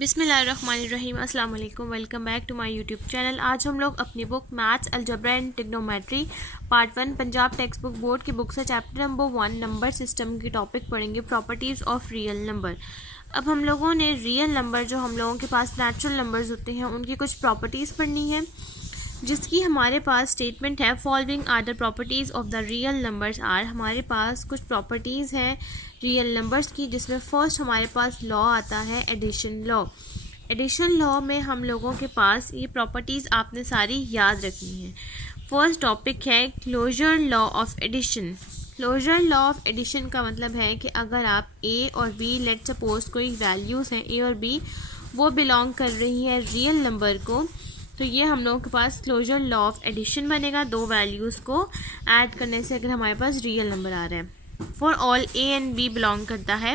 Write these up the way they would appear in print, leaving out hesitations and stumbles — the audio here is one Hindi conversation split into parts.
बिस्मिल्लाहिर्रहमानिर्रहीम अस्सलाम वालेकुम। Welcome back to my YouTube channel. आज हम लोग अपनी book maths algebra and trigonometry part 1 Punjab text book board की बुक से चैप्टर नंबर 1 नंबर सिस्टम की टॉपिक पढ़ेंगे, प्रॉपर्टीज़ ऑफ रियल नंबर। अब हम लोगों ने रियल नंबर, जो हम लोगों के पास नेचुरल नंबर्स होते हैं, उनकी कुछ प्रॉपर्टीज़ पढ़नी है, जिसकी हमारे पास स्टेटमेंट है following are the properties of the real numbers are. हमारे पास कुछ प्रॉपर्टीज़ हैं रियल नंबर्स की, जिसमें फ़र्स्ट हमारे पास लॉ आता है एडिशन लॉ। एडिशन लॉ में हम लोगों के पास ये प्रॉपर्टीज़ आपने सारी याद रखनी है। फर्स्ट टॉपिक है closure law of addition. Closure law of addition का मतलब है कि अगर आप ए और बी, लेट सपोज कोई वैल्यूज़ हैं ए और बी, वो बिलोंग कर रही है रियल नंबर को, तो ये हम लोगों के पास क्लोजर लॉ ऑफ एडिशन बनेगा। दो वैल्यूज़ को ऐड करने से अगर हमारे पास रियल नंबर आ रहा है, for all A and B belong करता है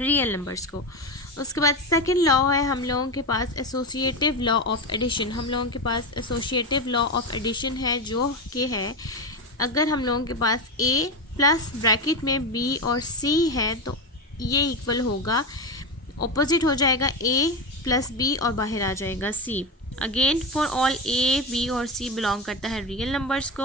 रियल नंबर्स को। उसके बाद सेकंड लॉ है हम लोगों के पास एसोसिएटिव लॉ ऑफ एडिशन। हम लोगों के पास एसोसिएटिव लॉ ऑफ एडिशन है, जो कि है अगर हम लोगों के पास ए प्लस ब्रैकेट में बी और सी है तो ये इक्वल होगा, ऑपोजिट हो जाएगा ए प्लस बी और बाहर आ जाएगा C. Again for all A B और सी बिलोंग करता है रियल नंबर्स को।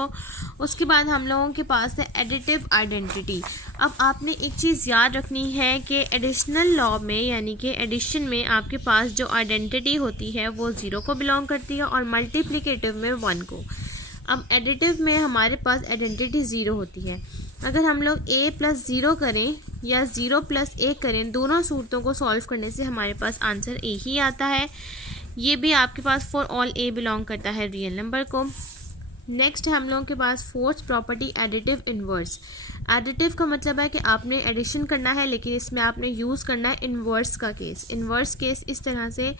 उसके बाद हम लोगों के पास है एडिटिव आइडेंटिटी। अब आपने एक चीज़ याद रखनी है कि एडिशनल लॉ में, यानी कि एडिशन में, आपके पास जो आइडेंटिटी होती है वो 0 को बिलोंग करती है और मल्टीप्लिकेटिव में 1 को। अब एडिटिव में हमारे पास आइडेंटिटी 0 होती है। अगर हम लोग a प्लस 0 करें या 0 प्लस a करें, दोनों सूरतों को सॉल्व करने से हमारे पास आंसर a ही आता है। ये भी आपके पास फॉर ऑल a बिलोंग करता है रियल नंबर को। नेक्स्ट है हम लोगों के पास fourth property additive inverse. Additive का मतलब है कि आपने एडिशन करना है, लेकिन इसमें आपने यूज़ करना है इन्वर्स का केस। इन्वर्स केस इस तरह से,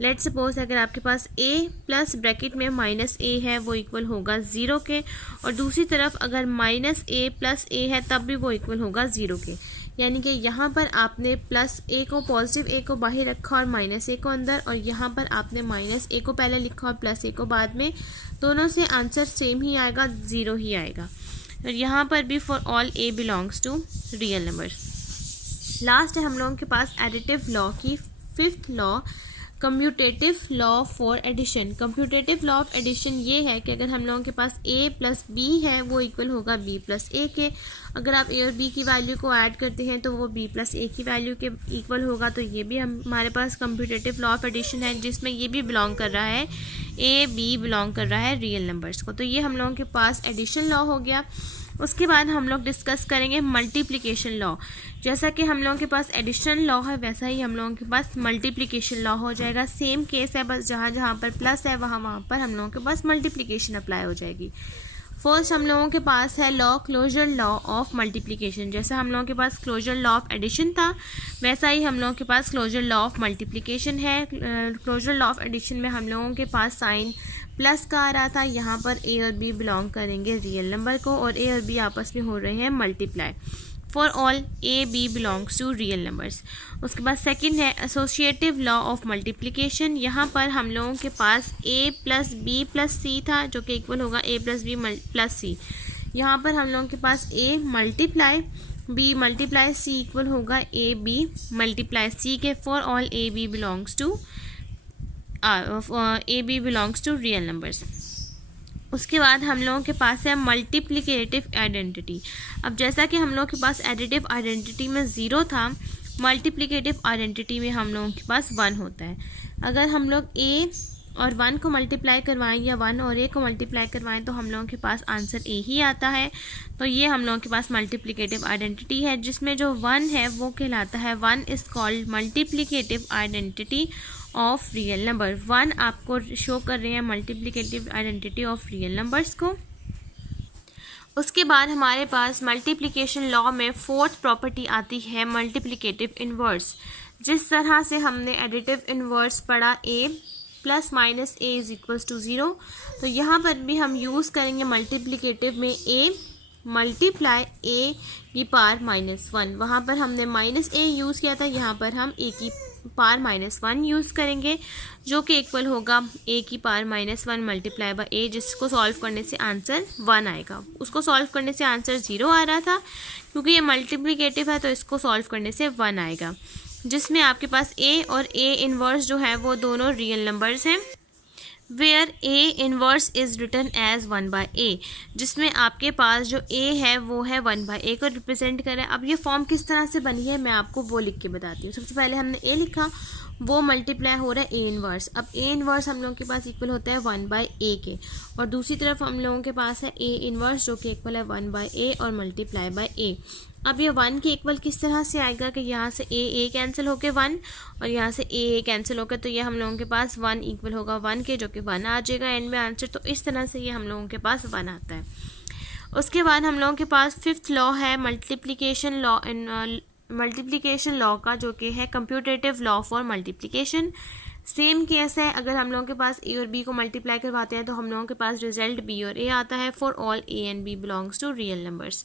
लेट सपोज अगर आपके पास a प्लस ब्रैकेट में माइनस a है, वो इक्वल होगा 0 के, और दूसरी तरफ अगर माइनस a प्लस a है तब भी वो इक्वल होगा 0 के। यानी कि यहाँ पर आपने प्लस a को, पॉजिटिव a को बाहर रखा और माइनस a को अंदर, और यहाँ पर आपने माइनस a को पहले लिखा और प्लस a को बाद में, दोनों से आंसर सेम ही आएगा, 0 ही आएगा। और यहाँ पर भी for all a belongs to real numbers. Last है हम लोगों के पास एडिटिव लॉ की fifth law, commutative law for addition. Commutative law of addition ये है कि अगर हम लोगों के पास a प्लस b है, वो इक्वल होगा b प्लस a के। अगर आप a और b की वैल्यू को ऐड करते हैं तो वो b प्लस a की वैल्यू के इक्वल होगा। तो ये भी हमारे पास कम्यूटेटिव लॉ ऑफ एडिशन है, जिसमें ये भी बिलोंग कर रहा है, a b बिलोंग कर रहा है रियल नंबर्स को। तो ये हम लोगों के पास एडिशन लॉ हो गया। उसके बाद हम लोग डिस्कस करेंगे मल्टीप्लिकेशन लॉ। जैसा कि हम लोगों के पास एडिशन लॉ है, वैसा ही हम लोगों के पास मल्टीप्लिकेशन लॉ हो जाएगा। सेम केस है, बस जहाँ जहाँ पर प्लस है वहाँ पर हम लोगों के पास मल्टीप्लिकेशन अप्लाई हो जाएगी। फर्स्ट हम लोगों के पास है law closure law of multiplication. जैसा हम लोगों के पास क्लोजर लॉ ऑफ एडिशन था, वैसा ही हम लोगों के पास क्लोजर लॉ ऑफ मल्टीप्लिकेशन है। क्लोजर लॉ ऑफ एडिशन में हम लोगों के पास साइन प्लस का आ रहा था, यहाँ पर a और b बिलोंग करेंगे रियल नंबर को, और a और b आपस में हो रहे हैं multiply. For all a b belongs to real numbers. उसके बाद सेकंड है एसोसिएटिव लॉ ऑफ मल्टीप्लिकेशन। यहाँ पर हम लोगों के पास a plus b plus c था, जो कि इक्वल होगा a plus b plus c। यहाँ पर हम लोगों के पास a multiply b multiply c equal होगा a b मल्टीप्लाई c के। For all a b belongs to a b belongs to real numbers. उसके बाद हम लोगों के पास है मल्टीप्लिकेटिव आइडेंटिटी। अब जैसा कि हम लोगों के पास एडिटिव आइडेंटिटी में 0 था, मल्टीप्लिकेटिव आइडेंटिटी में हम लोगों के पास 1 होता है। अगर हम लोग a और 1 को मल्टीप्लाई करवाएं या 1 और a को मल्टीप्लाई करवाएं तो हम लोगों के पास आंसर a ही आता है। तो ये हम लोगों के पास मल्टीप्लिकेटिव आइडेंटिटी है, जिसमें जो 1 है वो कहलाता है 1 is called multiplicative identity of real number. 1 आपको शो कर रहे हैं multiplicative identity of real numbers को। उसके बाद हमारे पास मल्टीप्लिकेशन लॉ में फोर्थ प्रॉपर्टी आती है मल्टीप्लिकेटिव इन्वर्स। जिस तरह से हमने एडिटिव इन्वर्स पढ़ा a plus minus a is equals to 0, तो यहाँ पर भी हम यूज़ करेंगे मल्टीप्लिकेटिव में a मल्टीप्लाई a की पावर माइनस 1। वहाँ पर हमने माइनस a यूज़ किया था, यहाँ पर हम a की पावर माइनस 1 यूज़ करेंगे, जो कि इक्वल होगा a की power minus 1 multiply by a, जिसको सॉल्व करने से आंसर 1 आएगा। उसको सॉल्व करने से आंसर 0 आ रहा था, क्योंकि ये मल्टीप्लिकेटिव है तो इसको सॉल्व करने से 1 आएगा। जिसमें आपके पास ए और ए इनवर्स जो है वो दोनों रियल नंबर्स हैं। Where A inverse is written as 1/a, जिसमें आपके पास जो ए है वो है 1/a को रिप्रेजेंट करें। अब ये फॉर्म किस तरह से बनी है मैं आपको वो लिख के बताती हूँ। सबसे पहले हमने ए लिखा, वो मल्टीप्लाई हो रहा है ए इनवर्स। अब ए इनवर्स हम लोगों के पास इक्वल होता है 1/a के, और दूसरी तरफ हम लोगों के पास है ए इनवर्स जो कि इक्वल है 1/a और मल्टीप्लाई बाय ए। अब ये 1 के इक्वल किस तरह से आएगा कि यहाँ से ए कैंसिल होके 1 और यहाँ से ए कैंसिल होकर, तो ये हम लोगों के पास 1 इक्वल होगा 1 के, जो कि 1 आ जाएगा एंड में आंसर। तो इस तरह से ये हम लोगों के पास 1 आता है। उसके बाद हम लोगों के पास 5th लॉ है मल्टीप्लिकेशन लॉ का, जो कि है commutative law for multiplication. Same case है, अगर हम लोगों के पास ए और बी को मल्टीप्लाई करवाते हैं तो हम लोगों के पास रिजल्ट बी और ए आता है for all A and B belongs to real numbers.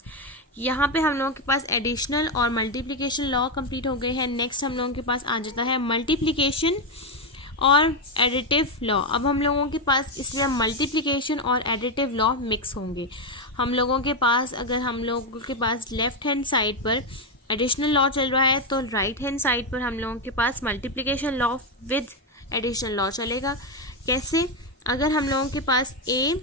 यहाँ पे हम लोगों के पास एडिशनल और मल्टीप्लिकेशन लॉ कंप्लीट हो गए हैं। नेक्स्ट हम लोगों के पास आ जाता है मल्टीप्लिकेशन और एडिटिव लॉ। अब हम लोगों के पास इसमें मल्टीप्लिकेशन और एडिटिव लॉ मिक्स होंगे। हम लोगों के पास, अगर हम लोगों के पास लेफ्ट हैंड साइड पर एडिशनल लॉ चल रहा है तो राइट हैंड साइड पर हम लोगों के पास multiplication law with additional law चलेगा। कैसे? अगर हम लोगों के पास a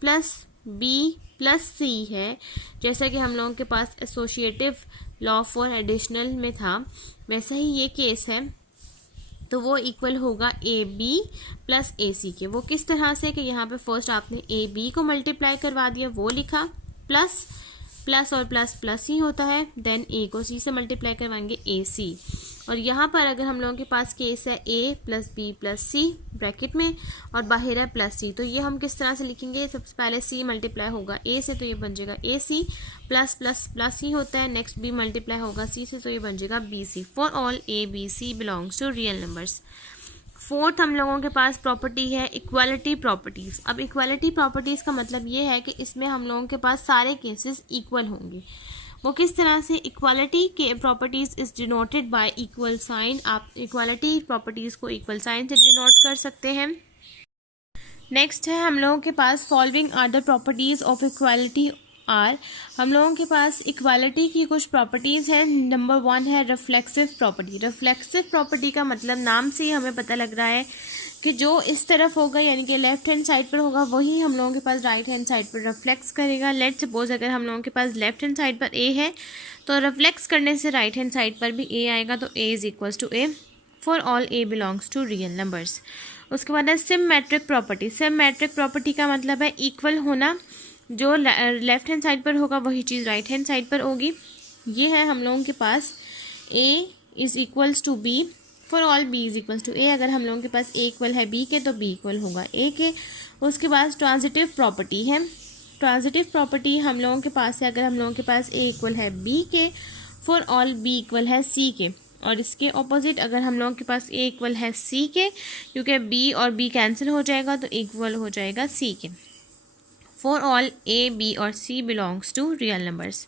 plus B plus C है, जैसा कि हम लोगों के पास एसोसिएटिव लॉ फॉर एडिशनल में था, वैसा ही ये केस है, तो वो इक्वल होगा ए बी प्लस ए सी के। वो किस तरह से कि यहाँ पे फर्स्ट आपने ए बी को मल्टीप्लाई करवा दिया, वो लिखा, प्लस प्लस और प्लस प्लस ही होता है, देन ए को सी से मल्टीप्लाई करवाएंगे ए सी। और यहाँ पर अगर हम लोगों के पास केस है ए प्लस बी प्लस सी ब्रैकेट में और बाहर है प्लस सी, तो ये हम किस तरह से लिखेंगे? सबसे पहले सी मल्टीप्लाई होगा ए से तो ये बन जाएगा ए सी, प्लस प्लस प्लस ही होता है, नेक्स्ट बी मल्टीप्लाई होगा सी से तो ये बन जाएगा B C. For all A B C belongs to real numbers. Fourth हम लोगों के पास प्रॉपर्टी है इक्वालिटी प्रॉपर्टीज़। अब इक्वालिटी प्रॉपर्टीज़ का मतलब ये है कि इसमें हम लोगों के पास सारे केसेस इक्वल होंगे। वो किस तरह से? इक्वालिटी के properties is denoted by equal sign. आप इक्वालिटी प्रॉपर्टीज़ को इक्वल साइन से डिनोट कर सकते हैं। नेक्स्ट है हम लोगों के पास following are the properties of equality are. हम लोगों के पास इक्वालिटी की कुछ प्रॉपर्टीज़ हैं। नंबर 1 है रिफ्लेक्सिव प्रॉपर्टी। रिफ्लेक्सिव प्रॉपर्टी का मतलब नाम से ही हमें पता लग रहा है कि जो इस तरफ होगा यानी कि लेफ्ट हैंड साइड पर होगा वही हम लोगों के पास राइट हैंड साइड पर रिफ्लेक्स करेगा। लेट सपोज अगर हम लोगों के पास लेफ्ट हैंड साइड पर ए है तो रिफ्लेक्स करने से राइट हैंड साइड पर भी ए आएगा, तो A is equals to A for all A belongs to real numbers. उसके बाद है सिमेट्रिक प्रॉपर्टी। सिमेट्रिक प्रॉपर्टी का मतलब है इक्वल होना, जो लेफ्ट हैंड साइड पर होगा वही चीज़ राइट हैंड साइड पर होगी। ये है हम लोगों के पास a is equals to B for all b is equals to a। अगर हम लोगों के पास a इक्वल है b के तो b इक्वल होगा a के। उसके बाद ट्रांजिटिव प्रॉपर्टी है। ट्रांजिटिव प्रॉपर्टी हम लोगों के पास है, अगर हम लोगों के पास a इक्वल है b के फॉर ऑल b इक्वल है c के, और इसके ऑपोजिट अगर हम लोगों के पास a इक्वल है c के, क्योंकि b और b कैंसिल हो जाएगा तो इक्वल हो जाएगा c के। फॉर ऑल ए बी और सी बिलोंग्स टू रियल नंबर्स।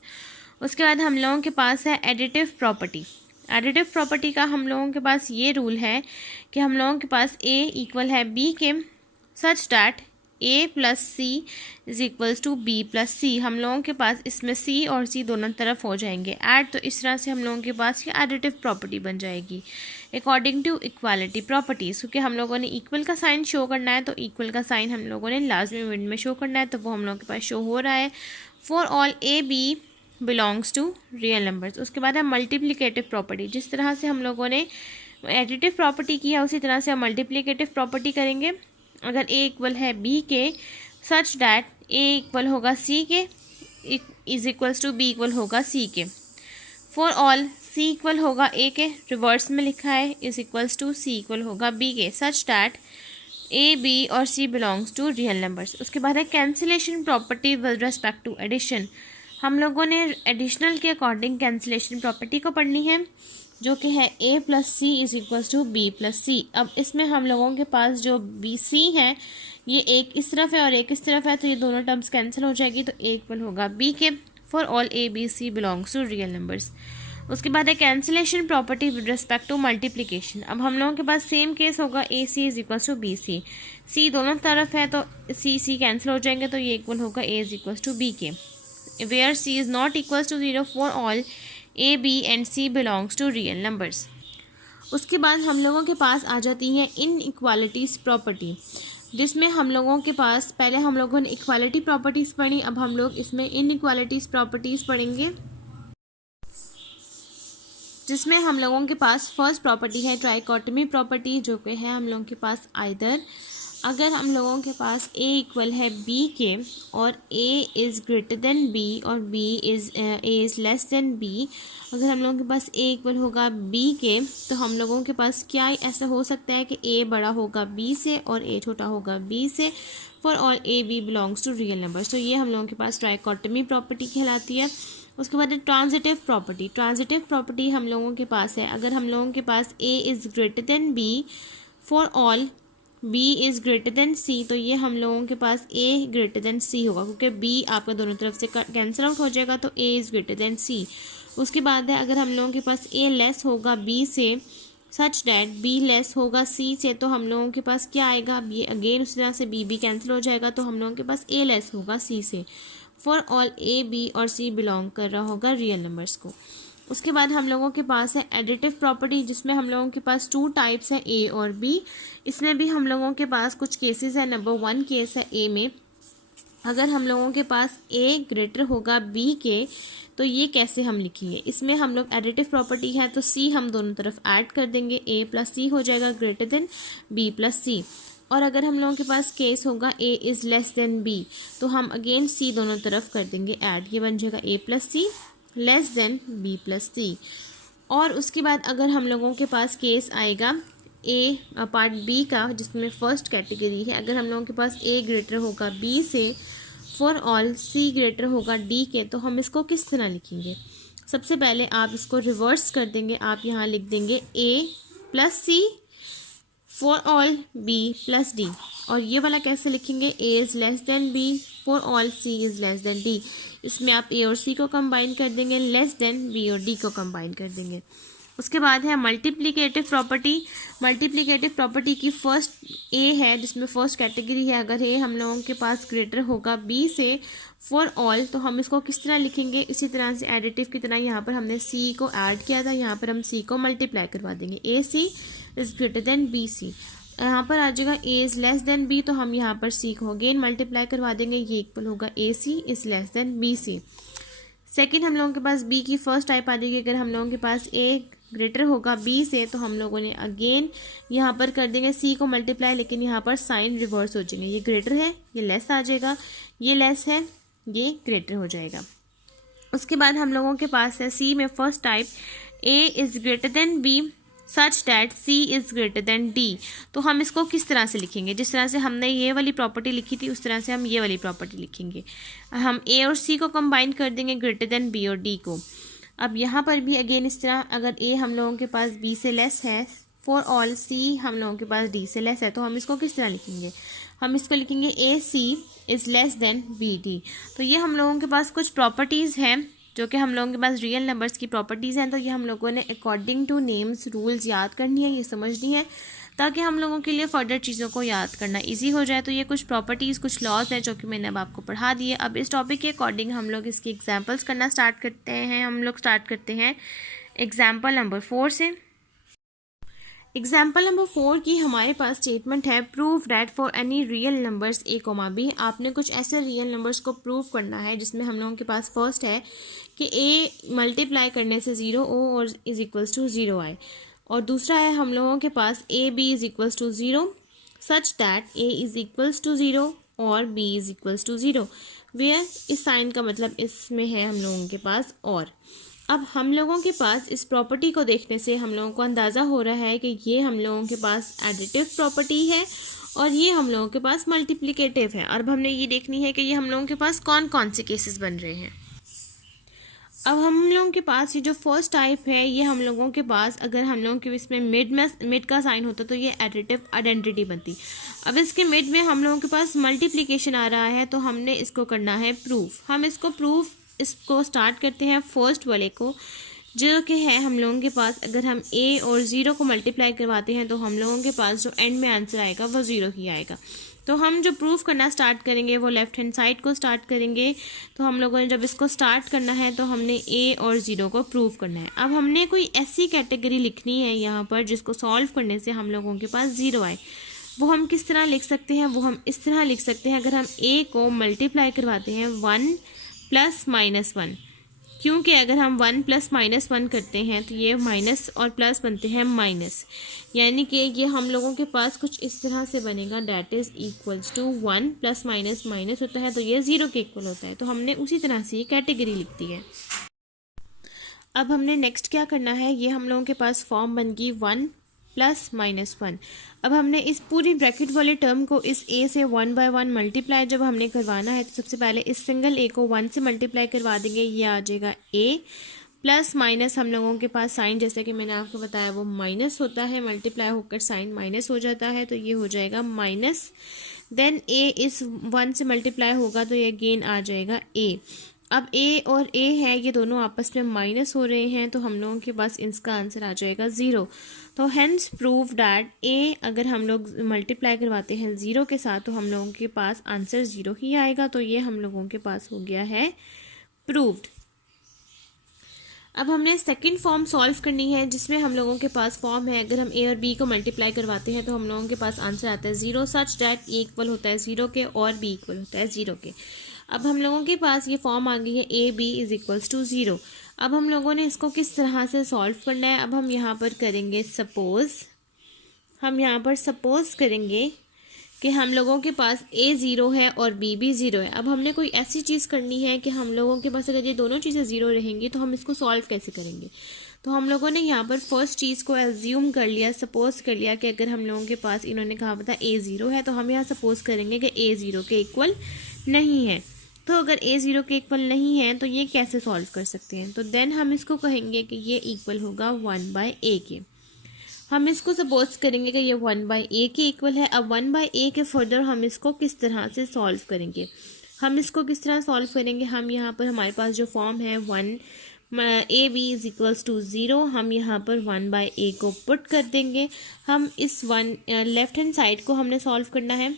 उसके बाद हम लोगों के पास है एडिटिव प्रॉपर्टी। एडिटिव प्रॉपर्टी का हम लोगों के पास ये रूल है कि हम लोगों के पास ए इक्वल है बी के such that A plus C is equals to B plus C. हम लोगों के पास इसमें सी और सी दोनों तरफ हो जाएंगे ऐड, तो इस तरह से हम लोगों के पास ये एडिटिव प्रॉपर्टी बन जाएगी अकॉर्डिंग टू इक्वालिटी प्रॉपर्टीज़। क्योंकि हम लोगों ने इक्वल का साइन शो करना है तो इक्वल का साइन हम लोगों ने लाजमी मिनट में शो करना है, तो वो हम लोगों के पास शो हो रहा है। For all A B belongs to real numbers. उसके बाद है मल्टीप्लिकेटिव प्रॉपर्टी। जिस तरह से हम लोगों ने एडिटिव प्रॉपर्टी की है उसी तरह से हम मल्टीप्लिकेटिव प्रॉपर्टी करेंगे। अगर a इक्वल है b के सच डैट a इक्वल होगा c के is equals to b equal होगा c के। फॉर ऑल c इक्वल होगा a के, रिवर्स में लिखा है, is equals to c equal होगा b के सच डैट a b और c belongs to real numbers. उसके बाद है cancellation property with respect to addition. हम लोगों ने एडिशनल के अकॉर्डिंग कैंसिलेशन प्रॉपर्टी को पढ़नी है, जो कि है a plus C is equals to B plus C. अब इसमें हम लोगों के पास जो बी सी है ये एक इस तरफ है और एक इस तरफ है, तो ये दोनों टर्म्स कैंसिल हो जाएगी, तो a इक्वल होगा b के। For all A B C belongs to real numbers. उसके बाद है cancellation property with respect to multiplication. अब हम लोगों के पास सेम केस होगा A C is equals to B C. C दोनों तरफ है तो सी सी कैंसिल हो जाएंगे, तो ये इक्वल होगा a is equals to b के। Where c is not equals to 0 for all a b and c belongs to real numbers। उसके बाद हम लोगों के पास आ जाती है इनइक्वालिटीज़ प्रॉपर्टी, जिसमें हम लोगों के पास पहले हम लोगों ने इक्वालिटी प्रॉपर्टीज़ पढ़ी, अब हम लोग इसमें इनइक्वालिटीज़ प्रॉपर्टीज़ पढ़ेंगे, जिसमें हम लोगों के पास फर्स्ट प्रॉपर्टी है ट्राइकोटमी प्रॉपर्टी, जो कि है हम लोगों के पास आइदर अगर हम लोगों के पास a इक्वल है b के और a is greater than b और a is less than b, अगर हम लोगों के पास a इक्वल होगा b के तो हम लोगों के पास क्या ऐसा हो सकता है कि a बड़ा होगा b से और a छोटा होगा b से for all a b belongs to real numbers. तो ये हम लोगों के पास ट्राइकोटमी प्रॉपर्टी कहलाती है। उसके बाद है ट्रांजिटिव प्रॉपर्टी। ट्रांजिटिव प्रॉपर्टी हम लोगों के पास है अगर हम लोगों के पास a is greater than b for all b is greater than c, तो ये हम लोगों के पास a ग्रेटर देन c होगा, क्योंकि b आपका दोनों तरफ से कैंसिल आउट हो जाएगा, तो a is greater than c। उसके बाद है अगर हम लोगों के पास a लेस होगा b से सच डैट b लेस होगा c से, तो हम लोगों के पास क्या आएगा, अब ये अगेन उस तरह से b कैंसिल हो जाएगा, तो हम लोगों के पास a लेस होगा c से फॉर ऑल a b और c बिलोंग कर रहा होगा रियल नंबर्स को। उसके बाद हम लोगों के पास है एडिटिव प्रॉपर्टी, जिसमें हम लोगों के पास 2 टाइप्स हैं a और b। इसमें भी हम लोगों के पास कुछ केसेस है। नंबर 1 केस है a में, अगर हम लोगों के पास a ग्रेटर होगा b के, तो ये कैसे हम लिखेंगे, इसमें हम लोग एडिटिव प्रॉपर्टी है तो c हम दोनों तरफ ऐड कर देंगे, a प्लस c हो जाएगा greater than b plus c। और अगर हम लोगों के पास केस होगा a is less than b, तो हम अगेन c दोनों तरफ कर देंगे ऐड, ये बन जाएगा a plus c less than b plus C. और उसके बाद अगर हम लोगों के पास केस आएगा a पार्ट b का, जिसमें फर्स्ट कैटेगरी है, अगर हम लोगों के पास a ग्रेटर होगा b से फॉर ऑल c ग्रेटर होगा d के, तो हम इसको किस तरह लिखेंगे। सबसे पहले आप इसको रिवर्स कर देंगे, आप यहाँ लिख देंगे a plus c for all b plus d, और ये वाला कैसे लिखेंगे, a is less than b for all c is less than d। इसमें आप a और c को कंबाइन कर देंगे, लेस देन b और d को कंबाइन कर देंगे। उसके बाद है मल्टीप्लिकेटिव प्रॉपर्टी। मल्टीप्लिकेटिव प्रॉपर्टी की फर्स्ट a है, जिसमें फर्स्ट कैटेगरी है, अगर a हम लोगों के पास ग्रेटर होगा b से फॉर ऑल, तो हम इसको किस तरह लिखेंगे, इसी तरह से एडिटिव की तरह यहाँ पर हमने c को ऐड किया था, यहाँ पर हम c को मल्टीप्लाई करवा देंगे, a c is greater than b c। यहाँ पर आ जाएगा a is less than b, तो हम यहाँ पर c को अगेन मल्टीप्लाई करवा देंगे, ये इक्वल होगा a c is less than b c। Second हम लोगों के पास b की फर्स्ट टाइप आ जाएगी, अगर हम लोगों के पास a ग्रेटर होगा b से, तो हम लोगों ने अगेन यहाँ पर कर देंगे c को मल्टीप्लाई, लेकिन यहाँ पर साइन रिवर्स हो जाएंगे, ये ग्रेटर है ये लेस आ जाएगा, ये लेस है ये ग्रेटर हो जाएगा। उसके बाद हम लोगों के पास है c में first type a is greater than b such that c is greater than d, तो हम इसको किस तरह से लिखेंगे, जिस तरह से हमने ये वाली प्रॉपर्टी लिखी थी उस तरह से हम ये वाली प्रॉपर्टी लिखेंगे। हम a और c को कंबाइन कर देंगे ग्रेटर देन b और d को। अब यहाँ पर भी अगेन इस तरह, अगर a हम लोगों के पास b से लेस है फॉर ऑल c हम लोगों के पास d से लेस है, तो हम इसको किस तरह लिखेंगे, हम इसको लिखेंगे a c is less than b d। तो ये हम लोगों के पास कुछ प्रॉपर्टीज़ हैं जो कि हम लोगों के पास रियल नंबर्स की प्रॉपर्टीज़ हैं, तो ये हम लोगों ने अकॉर्डिंग टू नेम्स रूल्स याद करनी है, ये समझनी है, ताकि हम लोगों के लिए फर्दर चीज़ों को याद करना इजी हो जाए। तो ये कुछ प्रॉपर्टीज़ कुछ लॉज हैं जो कि मैंने अब आपको पढ़ा दिए। अब इस टॉपिक के अकॉर्डिंग हम लोग इसकी एग्जांपल्स करना स्टार्ट करते हैं। हम लोग स्टार्ट करते हैं एग्जांपल नंबर 4 से। एग्जाम्पल नंबर 4 की हमारे पास स्टेटमेंट है prove that for any real numbers a, b। आपने कुछ ऐसे रियल नंबर्स को प्रूव करना है जिसमें हम लोगों के पास फर्स्ट है कि a मल्टीप्लाई करने से 0 हो और इज़ इक्वल्स टू 0 आए, और दूसरा है हम लोगों के पास a b is equals to 0 such that a is equals to 0 और b is equals to 0, where इस साइन का मतलब इसमें है हम लोगों के पास और। अब हम लोगों के पास इस प्रॉपर्टी को देखने से हम लोगों को अंदाज़ा हो रहा है कि ये हम लोगों के पास एडिटिव प्रॉपर्टी है और ये हम लोगों के पास मल्टीप्लिकेटिव है। अब हमने ये देखनी है कि ये हम लोगों के पास कौन कौन से केसेस बन रहे हैं। अब हम लोगों के पास ये जो फर्स्ट टाइप है ये हम लोगों के पास, अगर हम लोगों के इसमें मिड का साइन होता तो ये एडिटिव आइडेंटिटी बनती। अब इसके मिड में हम लोगों के पास मल्टीप्लिकेशन आ रहा है, तो हमने इसको करना है प्रूफ। हम इसको स्टार्ट करते हैं फर्स्ट वाले को, जो कि है हम लोगों के पास अगर हम a और 0 को मल्टीप्लाई करवाते हैं तो हम लोगों के पास जो एंड में आंसर आएगा वो 0 ही आएगा। तो हम जो प्रूफ करना स्टार्ट करेंगे वो लेफ्ट हैंड साइड को स्टार्ट करेंगे। तो हम लोगों ने जब इसको स्टार्ट करना है तो हमने ए और ज़ीरो को प्रूफ करना है। अब हमने कोई ऐसी कैटेगरी लिखनी है यहाँ पर जिसको सॉल्व करने से हम लोगों के पास ज़ीरो आए। वो हम किस तरह लिख सकते हैं, वो हम इस तरह लिख सकते हैं। अगर हम ए को मल्टीप्लाई करवाते हैं 1 + -1, क्योंकि अगर हम 1 + -1 करते हैं तो ये माइनस और प्लस बनते हैं माइनस, यानी कि ये हम लोगों के पास कुछ इस तरह से बनेगा, that is equals to 1 + minus होता है तो ये ज़ीरो के इक्वल होता है। तो हमने उसी तरह से ये कैटेगरी लिख दी है। अब हमने नेक्स्ट क्या करना है, ये हम लोगों के पास फॉर्म बन गई 1 + -1। अब हमने इस पूरी ब्रैकेट वाले टर्म को इस a से 1/1 मल्टीप्लाई जब हमने करवाना है तो सबसे पहले इस सिंगल a को 1 से मल्टीप्लाई करवा देंगे, ये आ जाएगा a प्लस माइनस हम लोगों के पास साइन, जैसे कि मैंने आपको बताया वो माइनस होता है, मल्टीप्लाई होकर साइन माइनस हो जाता है, तो ये हो जाएगा माइनस। देन a इस 1 से मल्टीप्लाई होगा तो ये अगेन आ जाएगा a। अब a और a है, ये दोनों आपस में माइनस हो रहे हैं, तो हम लोगों के पास इसका आंसर आ जाएगा 0। तो हैंस प्रूव डैट a अगर हम लोग मल्टीप्लाई करवाते हैं 0 के साथ तो हम लोगों के पास आंसर 0 ही आएगा। तो ये हम लोगों के पास हो गया है प्रूव्ड। अब हमने सेकंड फॉर्म सॉल्व करनी है, जिसमें हम लोगों के पास फॉर्म है, अगर हम a और b को मल्टीप्लाई करवाते हैं तो हम लोगों के पास आंसर आता है 0 सच डैट a इक्वल होता है 0 के और b इक्वल होता है 0 के। अब हम लोगों के पास ये फॉर्म आ गई है a b is equals to 0। अब हम लोगों ने इसको किस तरह से सॉल्व करना है, अब हम यहाँ पर करेंगे सपोज करेंगे कि हम लोगों के पास a 0 है और b भी 0 है। अब हमने कोई ऐसी चीज़ करनी है कि हम लोगों के पास अगर ये दोनों चीज़ें 0 रहेंगी तो हम इसको सॉल्व कैसे करेंगे। तो हम लोगों ने यहाँ पर फर्स्ट चीज़ को एज्यूम कर लिया, सपोज कर लिया कि अगर हम लोगों के पास, इन्होंने कहा था a 0 है, तो हम यहाँ सपोज करेंगे कि a 0 के इक्वल नहीं है। तो अगर a 0 के इक्वल नहीं है तो ये कैसे सॉल्व कर सकते हैं, तो देन हम इसको कहेंगे कि ये इक्वल होगा 1/a के। हम इसको सपोज करेंगे कि ये 1/a के इक्वल है। अब 1/a के फर्दर हम इसको किस तरह से सॉल्व करेंगे, हम इसको किस तरह सॉल्व करेंगे, हम यहाँ पर हमारे पास जो फॉर्म है 1 ab इज इक्वल्स टू 0, हम यहाँ पर 1/a को पुट कर देंगे। हम इस लेफ्ट हैंड साइड को हमने सॉल्व करना है,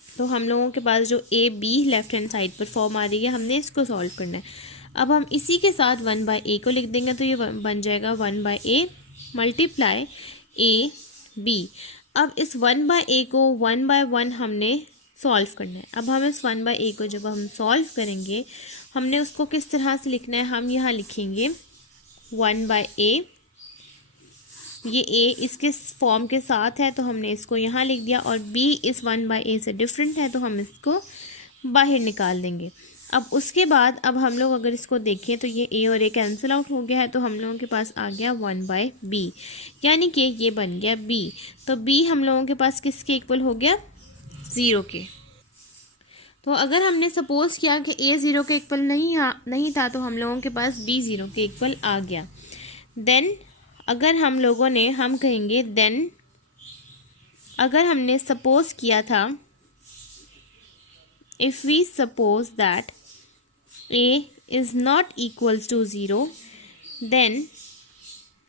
तो हम लोगों के पास जो A be left hand side पर फॉर्म आ रही है, हमने इसको सॉल्व करना है। अब हम इसी के साथ 1/a को लिख देंगे, तो ये बन जाएगा 1/a मल्टीप्लाई a b। अब इस 1/a को 1/1 हमने सॉल्व करना है। अब हम इस 1/a को जब हम सॉल्व करेंगे, हमने उसको किस तरह से लिखना है, हम यहाँ लिखेंगे 1/a, ये a इसके फॉर्म के साथ है तो हमने इसको यहाँ लिख दिया, और b इस 1/a से डिफरेंट है तो हम इसको बाहर निकाल देंगे। अब उसके बाद अब हम लोग अगर इसको देखें तो ये a और a कैंसिल आउट हो गया है, तो हम लोगों के पास आ गया 1/b, यानी कि ये बन गया b। तो b हम लोगों के पास किसके इक्वल हो गया, 0 के। तो अगर हमने सपोज किया कि a 0 के इक्वल नहीं था तो हम लोगों के पास b 0 के इक्वल आ गया। देन अगर हम लोगों ने, हम कहेंगे देन अगर हमने सपोज किया था, if we suppose that a is not equals to 0 then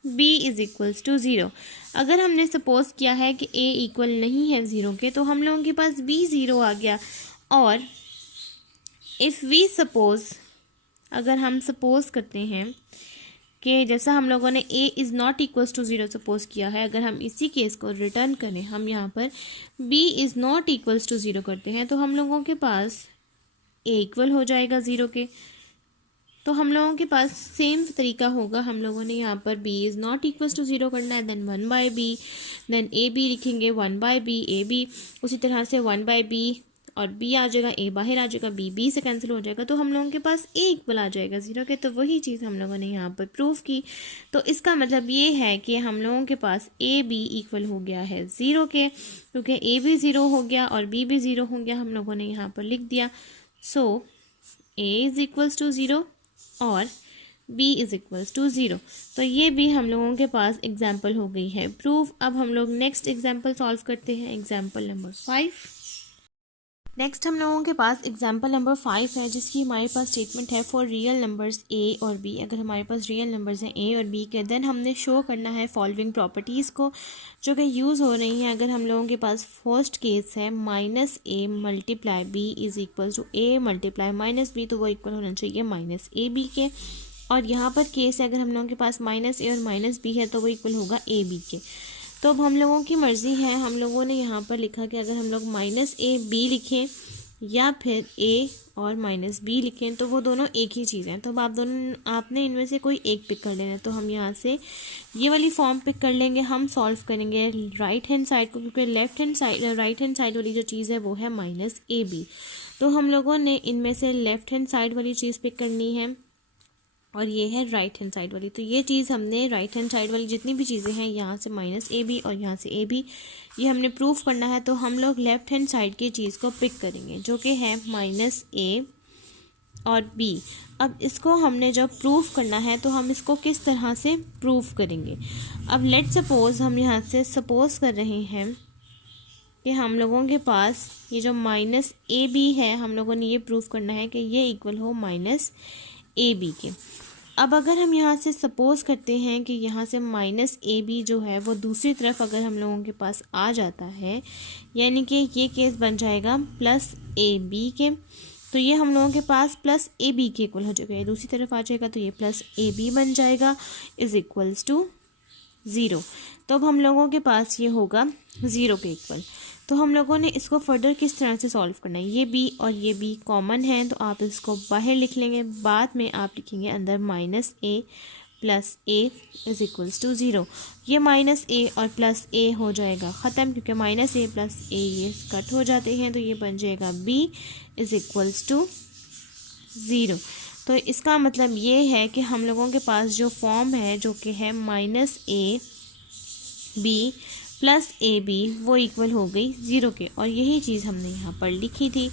b is equals to 0। अगर हमने सपोज किया है कि a इक्वल नहीं है 0 के, तो हम लोगों के पास b 0 आ गया। और इफ़ वी सपोज, अगर हम सपोज करते हैं कि जैसा हम लोगों ने a is not equals to 0 suppose किया है, अगर हम इसी केस को रिटर्न करें, हम यहाँ पर b is not equals to 0 करते हैं, तो हम लोगों के पास a इक्वल हो जाएगा 0 के। तो हम लोगों के पास सेम तरीका होगा, हम लोगों ने यहाँ पर b is not equals to 0 करना है, देन 1/b, देन ab लिखेंगे 1/b ab, उसी तरह से 1/b और b आ जाएगा, a बाहर आ जाएगा, b से कैंसिल हो जाएगा, तो हम लोगों के पास a इक्वल आ जाएगा 0 के। तो वही चीज़ हम लोगों ने यहाँ पर प्रूव की। तो इसका मतलब ये है कि हम लोगों के पास a b इक्वल हो गया है 0 के, क्योंकि a भी 0 हो गया और b भी 0 हो गया, हम लोगों ने यहाँ पर लिख दिया। सो a इज़ इक्वल्स टू 0 और b इज़ इक्वल्स टू 0। तो ये भी हम लोगों के पास एग्जाम्पल हो गई है प्रूफ। अब हम लोग नेक्स्ट एग्जाम्पल सॉल्व करते हैं, एग्जाम्पल नंबर 5। नेक्स्ट हम लोगों के पास एग्जाम्पल नंबर 5 है, जिसकी हमारे पास स्टेटमेंट है फॉर रियल नंबर्स ए और बी। अगर हमारे पास रियल नंबर्स हैं ए और बी के, देन हमने शो करना है फॉलोइंग प्रॉपर्टीज़ को जो कि यूज़ हो रही हैं। अगर हम लोगों के पास फर्स्ट केस है minus A multiply B is equal to A multiply minus B, तो वो इक्वल होना चाहिए माइनस ए बी के। और यहाँ पर केस है अगर हम लोगों के पास माइनस ए और माइनस बी है तो वो इक्वल होगा ए बी के। तो अब हम लोगों की मर्ज़ी है, हम लोगों ने यहाँ पर लिखा कि अगर हम लोग माइनस ए बी लिखें या फिर ए और माइनस बी लिखें तो वो दोनों एक ही चीज़ हैं। तो अब आपने इनमें से कोई एक पिक कर लेना है। तो हम यहाँ से ये वाली फॉर्म पिक कर लेंगे। हम सॉल्व करेंगे राइट हैंड साइड को, क्योंकि राइट हैंड साइड वाली जो चीज़ है वो है माइनस ए बी। तो हम लोगों ने इनमें से लेफ्ट हैंड साइड वाली चीज़ पिक करनी है और ये है राइट हैंड साइड वाली। तो ये चीज़ हमने राइट हैंड साइड वाली जितनी भी चीज़ें हैं, यहाँ से माइनस ए बी और यहाँ से ए बी, ये हमने प्रूफ करना है। तो हम लोग लेफ्ट हैंड साइड की चीज़ को पिक करेंगे जो कि है माइनस ए और बी। अब इसको हमने जब प्रूफ करना है तो हम इसको किस तरह से प्रूफ करेंगे। अब लेट सपोज़ हम यहाँ से सपोज़ कर रहे हैं कि हम लोगों के पास ये जो माइनस ए बी है, हम लोगों ने ये प्रूफ करना है कि ये इक्वल हो माइनस ए बी के। अब अगर हम यहाँ से सपोज़ करते हैं कि यहाँ से माइनस ए बी जो है वो दूसरी तरफ अगर हम लोगों के पास आ जाता है, यानी कि ये केस बन जाएगा प्लस ए बी के, तो ये हम लोगों के पास प्लस ए बी के इक्वल हो जाएगा। ये दूसरी तरफ आ जाएगा तो ये प्लस ए बी बन जाएगा इज़ इक्वल्स टू ज़ीरो। तो अब हम लोगों के पास ये होगा ज़ीरो के इक्वल। तो हम लोगों ने इसको फर्दर किस तरह से सॉल्व करना है, ये बी और ये बी कॉमन है तो आप इसको बाहर लिख लेंगे, बाद में आप लिखेंगे अंदर minus A plus A is equals to zero. ये माइनस ए और प्लस ए हो जाएगा ख़त्म, क्योंकि माइनस ए प्लस ए ये कट हो जाते हैं, तो ये बन जाएगा B is equals to zero. तो इसका मतलब ये है कि हम लोगों के पास जो फॉर्म है जो कि है minus A B plus A B वो इक्वल हो गई ज़ीरो के, और यही चीज़ हमने यहाँ पर लिखी थी।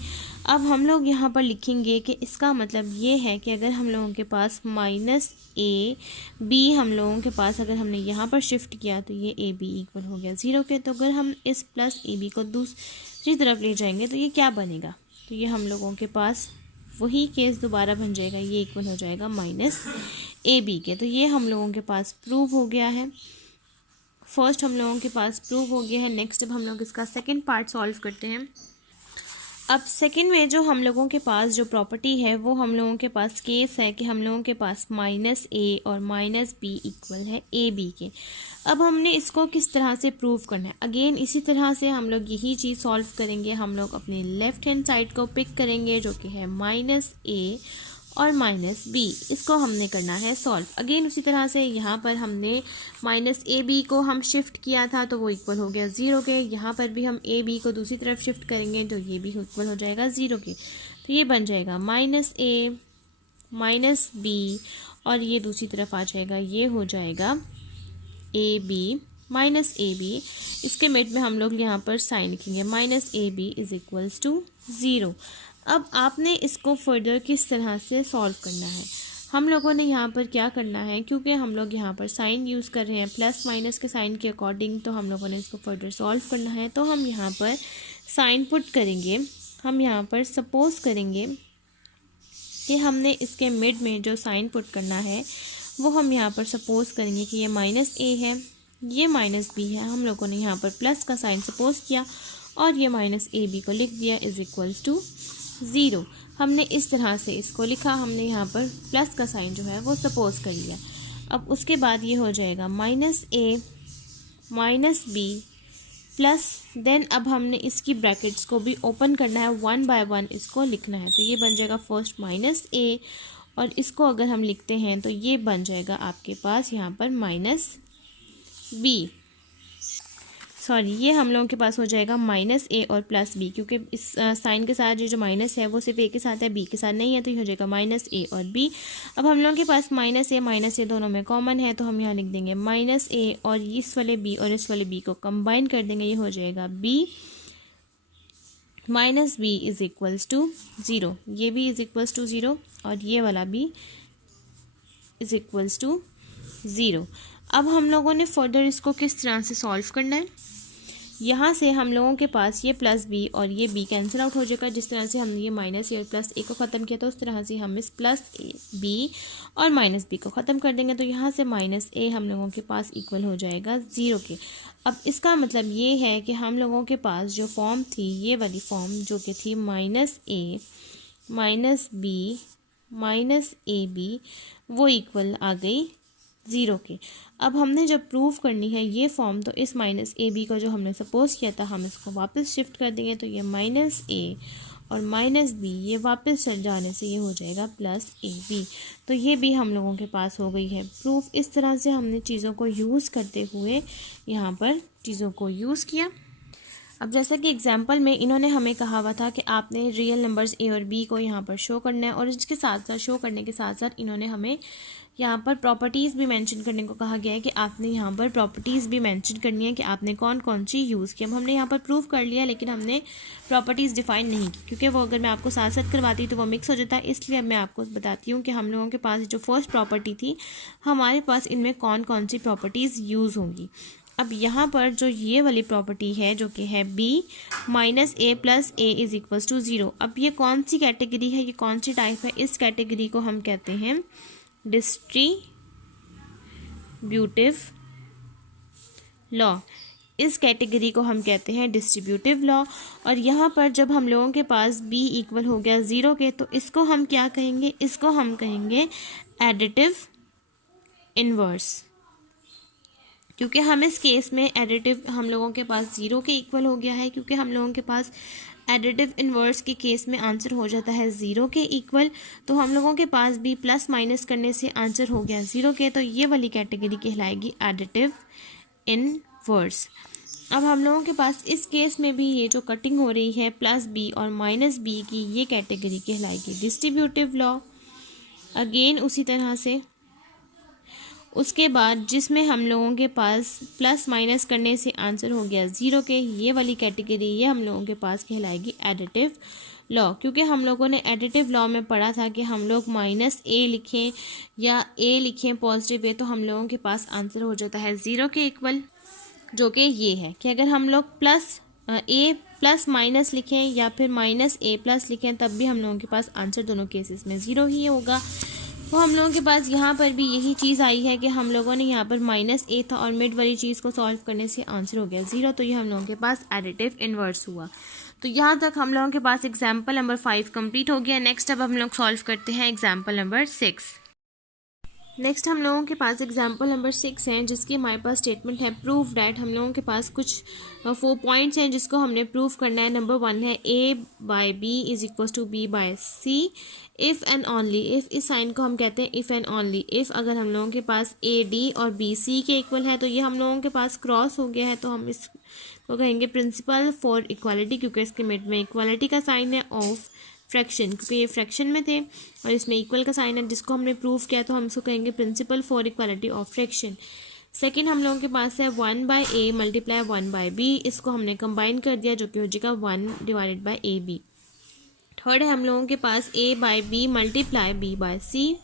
अब हम लोग यहाँ पर लिखेंगे कि इसका मतलब ये है कि अगर हम लोगों के पास माइनस ए बी हम लोगों के पास अगर हमने यहाँ पर शिफ्ट किया तो ये ए बी इक्वल हो गया ज़ीरो के। तो अगर हम इस प्लस ए बी को दूसरी तरफ ले जाएंगे तो ये क्या बनेगा, तो ये हम लोगों के पास वही केस दोबारा बन जाएगा, ये इक्वल हो जाएगा माइनस ए बी के। तो ये हम लोगों के पास प्रूव हो गया है। फर्स्ट हम लोगों के पास प्रूव हो गया है। नेक्स्ट अब हम लोग इसका सेकंड पार्ट सॉल्व करते हैं। अब सेकंड में जो हम लोगों के पास जो प्रॉपर्टी है वो हम लोगों के पास केस है कि हम लोगों के पास माइनस ए और माइनस बी इक्वल है ए बी के। अब हमने इसको किस तरह से प्रूव करना है, अगेन इसी तरह से हम लोग यही चीज़ सॉल्व करेंगे। हम लोग अपने लेफ्ट हैंड साइड को पिक करेंगे जो कि है माइनस ए और माइनस बी, इसको हमने करना है सॉल्व। अगेन उसी तरह से यहाँ पर हमने माइनस ए बी को हम शिफ्ट किया था तो वो इक्वल हो गया ज़ीरो के। यहाँ पर भी हम ए बी को दूसरी तरफ शिफ्ट करेंगे तो ये भी इक्वल हो जाएगा ज़ीरो के। तो ये बन जाएगा माइनस ए माइनस बी और ये दूसरी तरफ आ जाएगा, ये हो जाएगा A B minus A B. इसके मिड में हम लोग यहाँ पर साइन लिखेंगे minus A B is equals to zero. अब आपने इसको फर्दर किस तरह से सॉल्व करना है, हम लोगों ने यहाँ पर क्या करना है, क्योंकि हम लोग यहाँ पर साइन यूज़ कर रहे हैं प्लस माइनस के साइन के अकॉर्डिंग, तो हम लोगों ने इसको फर्दर सॉल्व करना है। तो हम यहाँ पर साइन पुट करेंगे। हम यहाँ पर सपोज़ करेंगे कि हमने इसके मिड में जो साइन पुट करना है वो हम यहाँ पर सपोज़ करेंगे कि ये माइनस ए है, ये माइनस बी है। हम लोगों ने यहाँ पर प्लस का साइन सपोज़ किया और ये माइनस ए बी को लिख दिया इज़ इक्वल्स टू ज़ीरो। हमने इस तरह से इसको लिखा, हमने यहाँ पर प्लस का साइन जो है वो सपोज़ कर लिया। अब उसके बाद ये हो जाएगा minus A minus B plus, then अब हमने इसकी ब्रैकेट्स को भी ओपन करना है, वन बाय वन इसको लिखना है। तो ये बन जाएगा फर्स्ट माइनस ए और इसको अगर हम लिखते हैं तो ये बन जाएगा आपके पास यहाँ पर माइनस बी, सॉरी ये हम लोगों के पास हो जाएगा माइनस ए और प्लस बी, क्योंकि इस साइन के साथ ये जो माइनस है वो सिर्फ ए के साथ है, बी के साथ नहीं है, तो ये हो जाएगा माइनस ए और बी। अब हम लोगों के पास माइनस ए दोनों में कॉमन है, तो हम यहाँ लिख देंगे माइनस ए और इस वाले बी और इस वाले बी को कंबाइन कर देंगे, ये हो जाएगा B minus B is equals to zero. ये भी इज़ इक्वल्स टू ज़ीरो और ये वाला भी इज़ इक्वल्स टू ज़ीरो। अब हम लोगों ने फर्दर इसको किस तरह से सॉल्व करना है, यहाँ से हम लोगों के पास ये प्लस बी और ये बी कैंसिल आउट हो जाएगा। जिस तरह से हमने ये माइनस ए और प्लस ए को ख़त्म किया था उस तरह से हम इस प्लस ए बी और माइनस बी को ख़त्म कर देंगे। तो यहाँ से माइनस ए हम लोगों के पास इक्वल हो जाएगा 0 के। अब इसका मतलब ये है कि हम लोगों के पास जो फॉर्म थी, ये वाली फॉर्म जो कि थी minus A minus B minus A B, वो इक्वल आ गई 0 के। अब हमने जब प्रूव करनी है ये फॉर्म, तो इस माइनस ए बी का जो हमने सपोज किया था हम इसको वापस शिफ्ट कर देंगे। तो ये माइनस ए और माइनस बी ये वापस चल जाने से ये हो जाएगा प्लस ए बी। तो ये भी हम लोगों के पास हो गई है प्रूफ। इस तरह से हमने चीज़ों को यूज़ करते हुए यहाँ पर चीज़ों को यूज़ किया। अब जैसा कि एग्जाम्पल में इन्होंने हमें कहा हुआ था कि आपने रियल नंबर्स ए और बी को यहाँ पर शो करना है, और इसके साथ साथ शो करने के साथ साथ इन्होंने हमें यहाँ पर प्रॉपर्टीज़ भी मेंशन करने को कहा गया है कि आपने यहाँ पर प्रॉपर्टीज़ भी मेंशन करनी है कि आपने कौन कौन सी यूज़ की। अब हमने यहाँ पर प्रूफ कर लिया लेकिन हमने प्रॉपर्टीज़ डिफ़ाइन नहीं की, क्योंकि वो अगर मैं आपको साथ साथ करवाती तो वो मिक्स हो जाता है। इसलिए अब मैं आपको बताती हूँ कि हम लोगों के पास जो फर्स्ट प्रॉपर्टी थी, हमारे पास इनमें कौन कौन सी प्रॉपर्टीज़ यूज़ होंगी। अब यहाँ पर जो ये वाली प्रॉपर्टी है जो कि है b minus A plus A is equals to 0। अब ये कौन सी कैटेगरी है, ये कौन सी टाइप है? इस कैटेगरी को हम कहते हैं डिस्ट्रीब्यूटिव लॉ। इस कैटेगरी को हम कहते हैं डिस्ट्रीब्यूटिव लॉ। और यहाँ पर जब हम लोगों के पास b इक्वल हो गया 0 के, तो इसको हम क्या कहेंगे? इसको हम कहेंगे एडिटिव इन्वर्स, क्योंकि हम इस केस में एडिटिव हम लोगों के पास 0 के इक्वल हो गया है, क्योंकि हम लोगों के पास एडिटिव इन्वर्स के केस में आंसर हो जाता है 0 के इक्वल। तो हम लोगों के पास भी प्लस माइनस करने से आंसर हो गया 0 के। तो ये वाली कैटेगरी कहलाएगी एडिटिव इन्वर्स। अब हम लोगों के पास इस केस में भी ये जो कटिंग हो रही है प्लस बी और माइनस बी की, ये कैटेगरी कहलाएगी डिस्ट्रीब्यूटिव लॉ। अगेन उसी तरह से उसके बाद जिसमें हम लोगों के पास प्लस माइनस करने से आंसर हो गया 0 के, ये वाली कैटेगरी ये हम लोगों के पास कहलाएगी एडिटिव लॉ। क्योंकि हम लोगों ने एडिटिव लॉ में पढ़ा था कि हम लोग माइनस ए लिखें या ए लिखें पॉजिटिव ए, तो हम लोगों के पास आंसर हो जाता है 0 के इक्वल, जो कि ये है कि अगर हम लोग प्लस ए प्लस माइनस लिखें या फिर माइनस ए प्लस लिखें, तब भी हम लोगों के पास आंसर दोनों केसेस में 0 ही होगा। तो हम लोगों के पास यहाँ पर भी यही चीज़ आई है कि हम लोगों ने यहाँ पर माइनस ए था और मिड वाली चीज़ को सॉल्व करने से आंसर हो गया 0। तो ये हम लोगों के पास एडिटिव इन्वर्स हुआ। तो यहाँ तक हम लोगों के पास एग्जाम्पल नंबर 5 कंप्लीट हो गया। नेक्स्ट अब हम लोग सॉल्व करते हैं एग्जाम्पल नंबर 6। नेक्स्ट हम लोगों के पास एग्जाम्पल नंबर 6 है, जिसकी हमारे पास स्टेटमेंट है प्रूव डैट। हम लोगों के पास कुछ 4 पॉइंट्स हैं जिसको हमने प्रूव करना है। नंबर 1 है a by B is equal to B by C if and only. If इस साइन को हम कहते हैं इफ़ एंड ओनली। इफ़ अगर हम लोगों के पास ए डी और बी सी के इक्वल है, तो ये हम लोगों के पास क्रॉस हो गया है, तो हम इसको कहेंगे प्रिंसिपल फॉर इक्वालिटी, क्योंकि इसके मिड में इक्वालिटी का साइन है ऑफ फ्रैक्शन, क्योंकि ये फ्रैक्शन में थे और इसमें इक्वल का साइन है जिसको हमने प्रूव किया, तो हम इसको कहेंगे principle for equality of fraction. Second हम लोगों के पास है 1 by A multiply 1 by B. इसको हमने कंबाइन कर दिया जो कि हो जाएगा 1 divided by A B. Third है हम लोगों के पास a by B multiply b by C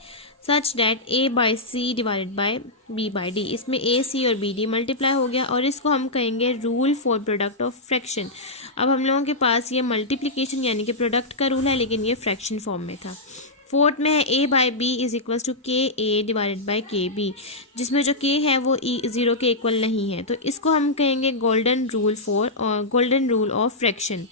such that a by C divided by b by D. इसमें a c और b d मल्टीप्लाई हो गया और इसको हम कहेंगे rule for product of fraction. अब हम लोगों के पास ये मल्टीप्लिकेशन यानी कि प्रोडक्ट का रूल है, लेकिन ये फ्रैक्शन फॉर्म में था। फोर्थ में है a by B is equal to K A divided by K B, जिसमें जो k है वो 0 के इक्वल नहीं है, तो इसको हम कहेंगे गोल्डन रूल ऑफ फ्रैक्शन।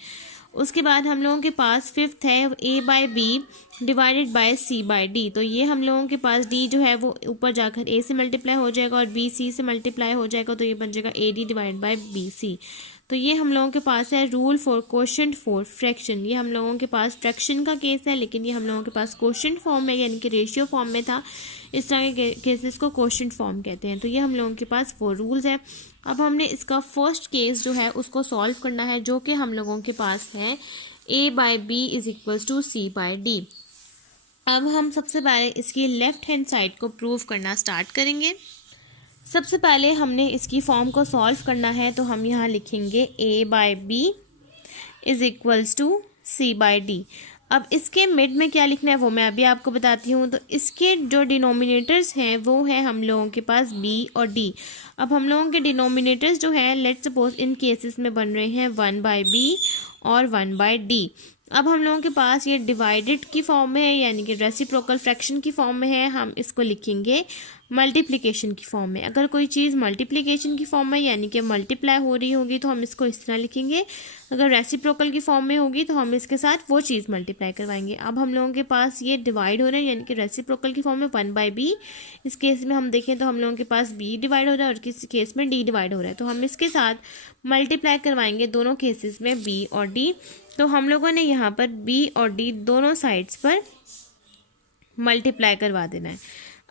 उसके बाद हम लोगों के पास फिफ्थ है a by B divided by c by D. तो ये हम लोगों के पास d जो है वो ऊपर जाकर a से मल्टीप्लाई हो जाएगा और b c से मल्टीप्लाई हो जाएगा, तो ये बन जाएगा a d divide by b c। तो ये हम लोगों के पास है rule for quotient for fraction. ये हम लोगों के पास फ्रैक्शन का केस है, लेकिन ये हम लोगों के पास कोशेंट फॉर्म में यानी कि रेशियो फॉर्म में था। इस तरह के केसेस को कोशेंट फॉर्म कहते हैं। तो ये हम लोगों के पास 4 रूल्स हैं। अब हमने इसका फर्स्ट केस जो है उसको सॉल्व करना है, जो कि हम लोगों के पास है a by B is equals to c by D. अब हम सबसे पहले इसकी लेफ्ट हैंड साइड को प्रूव करना स्टार्ट करेंगे। सबसे पहले हमने इसकी फॉर्म को सॉल्व करना है, तो हम यहाँ लिखेंगे a by B is equals to c by D. अब इसके मिड में क्या लिखना है वो मैं अभी आपको बताती हूँ। तो इसके जो डिनोमिनेटर्स हैं वो है हम लोगों के पास b और d। अब हम लोगों के डिनोमिनेटर्स जो है लेट्स सपोज इन केसेस में बन रहे हैं 1/b और 1/d। अब हम लोगों के पास ये डिवाइडेड की फॉर्म में है, यानी कि रेसिप्रोकल फ्रैक्शन की फॉर्म में है। हम इसको लिखेंगे मल्टीप्लिकेशन की फॉर्म में। अगर कोई चीज़ मल्टीप्लिकेशन की फॉर्म में यानी कि मल्टीप्लाई हो रही होगी तो हम इसको इस तरह लिखेंगे। अगर रेसिप्रोकल की फॉर्म में होगी तो हम इसके साथ वो चीज़ मल्टीप्लाई करवाएंगे। अब हम लोगों के पास ये डिवाइड हो रहा है यानी कि रेसिप्रोकल की फॉर्म में 1/b। इस केस में हम देखें तो हम लोगों के पास b डिवाइड हो रहा है और किसी केस में d डिवाइड हो रहा है, तो हम इसके साथ मल्टीप्लाई करवाएंगे दोनों केसेस में b और d। तो हम लोगों ने यहाँ पर b और d दोनों साइड्स पर मल्टीप्लाई करवा देना है।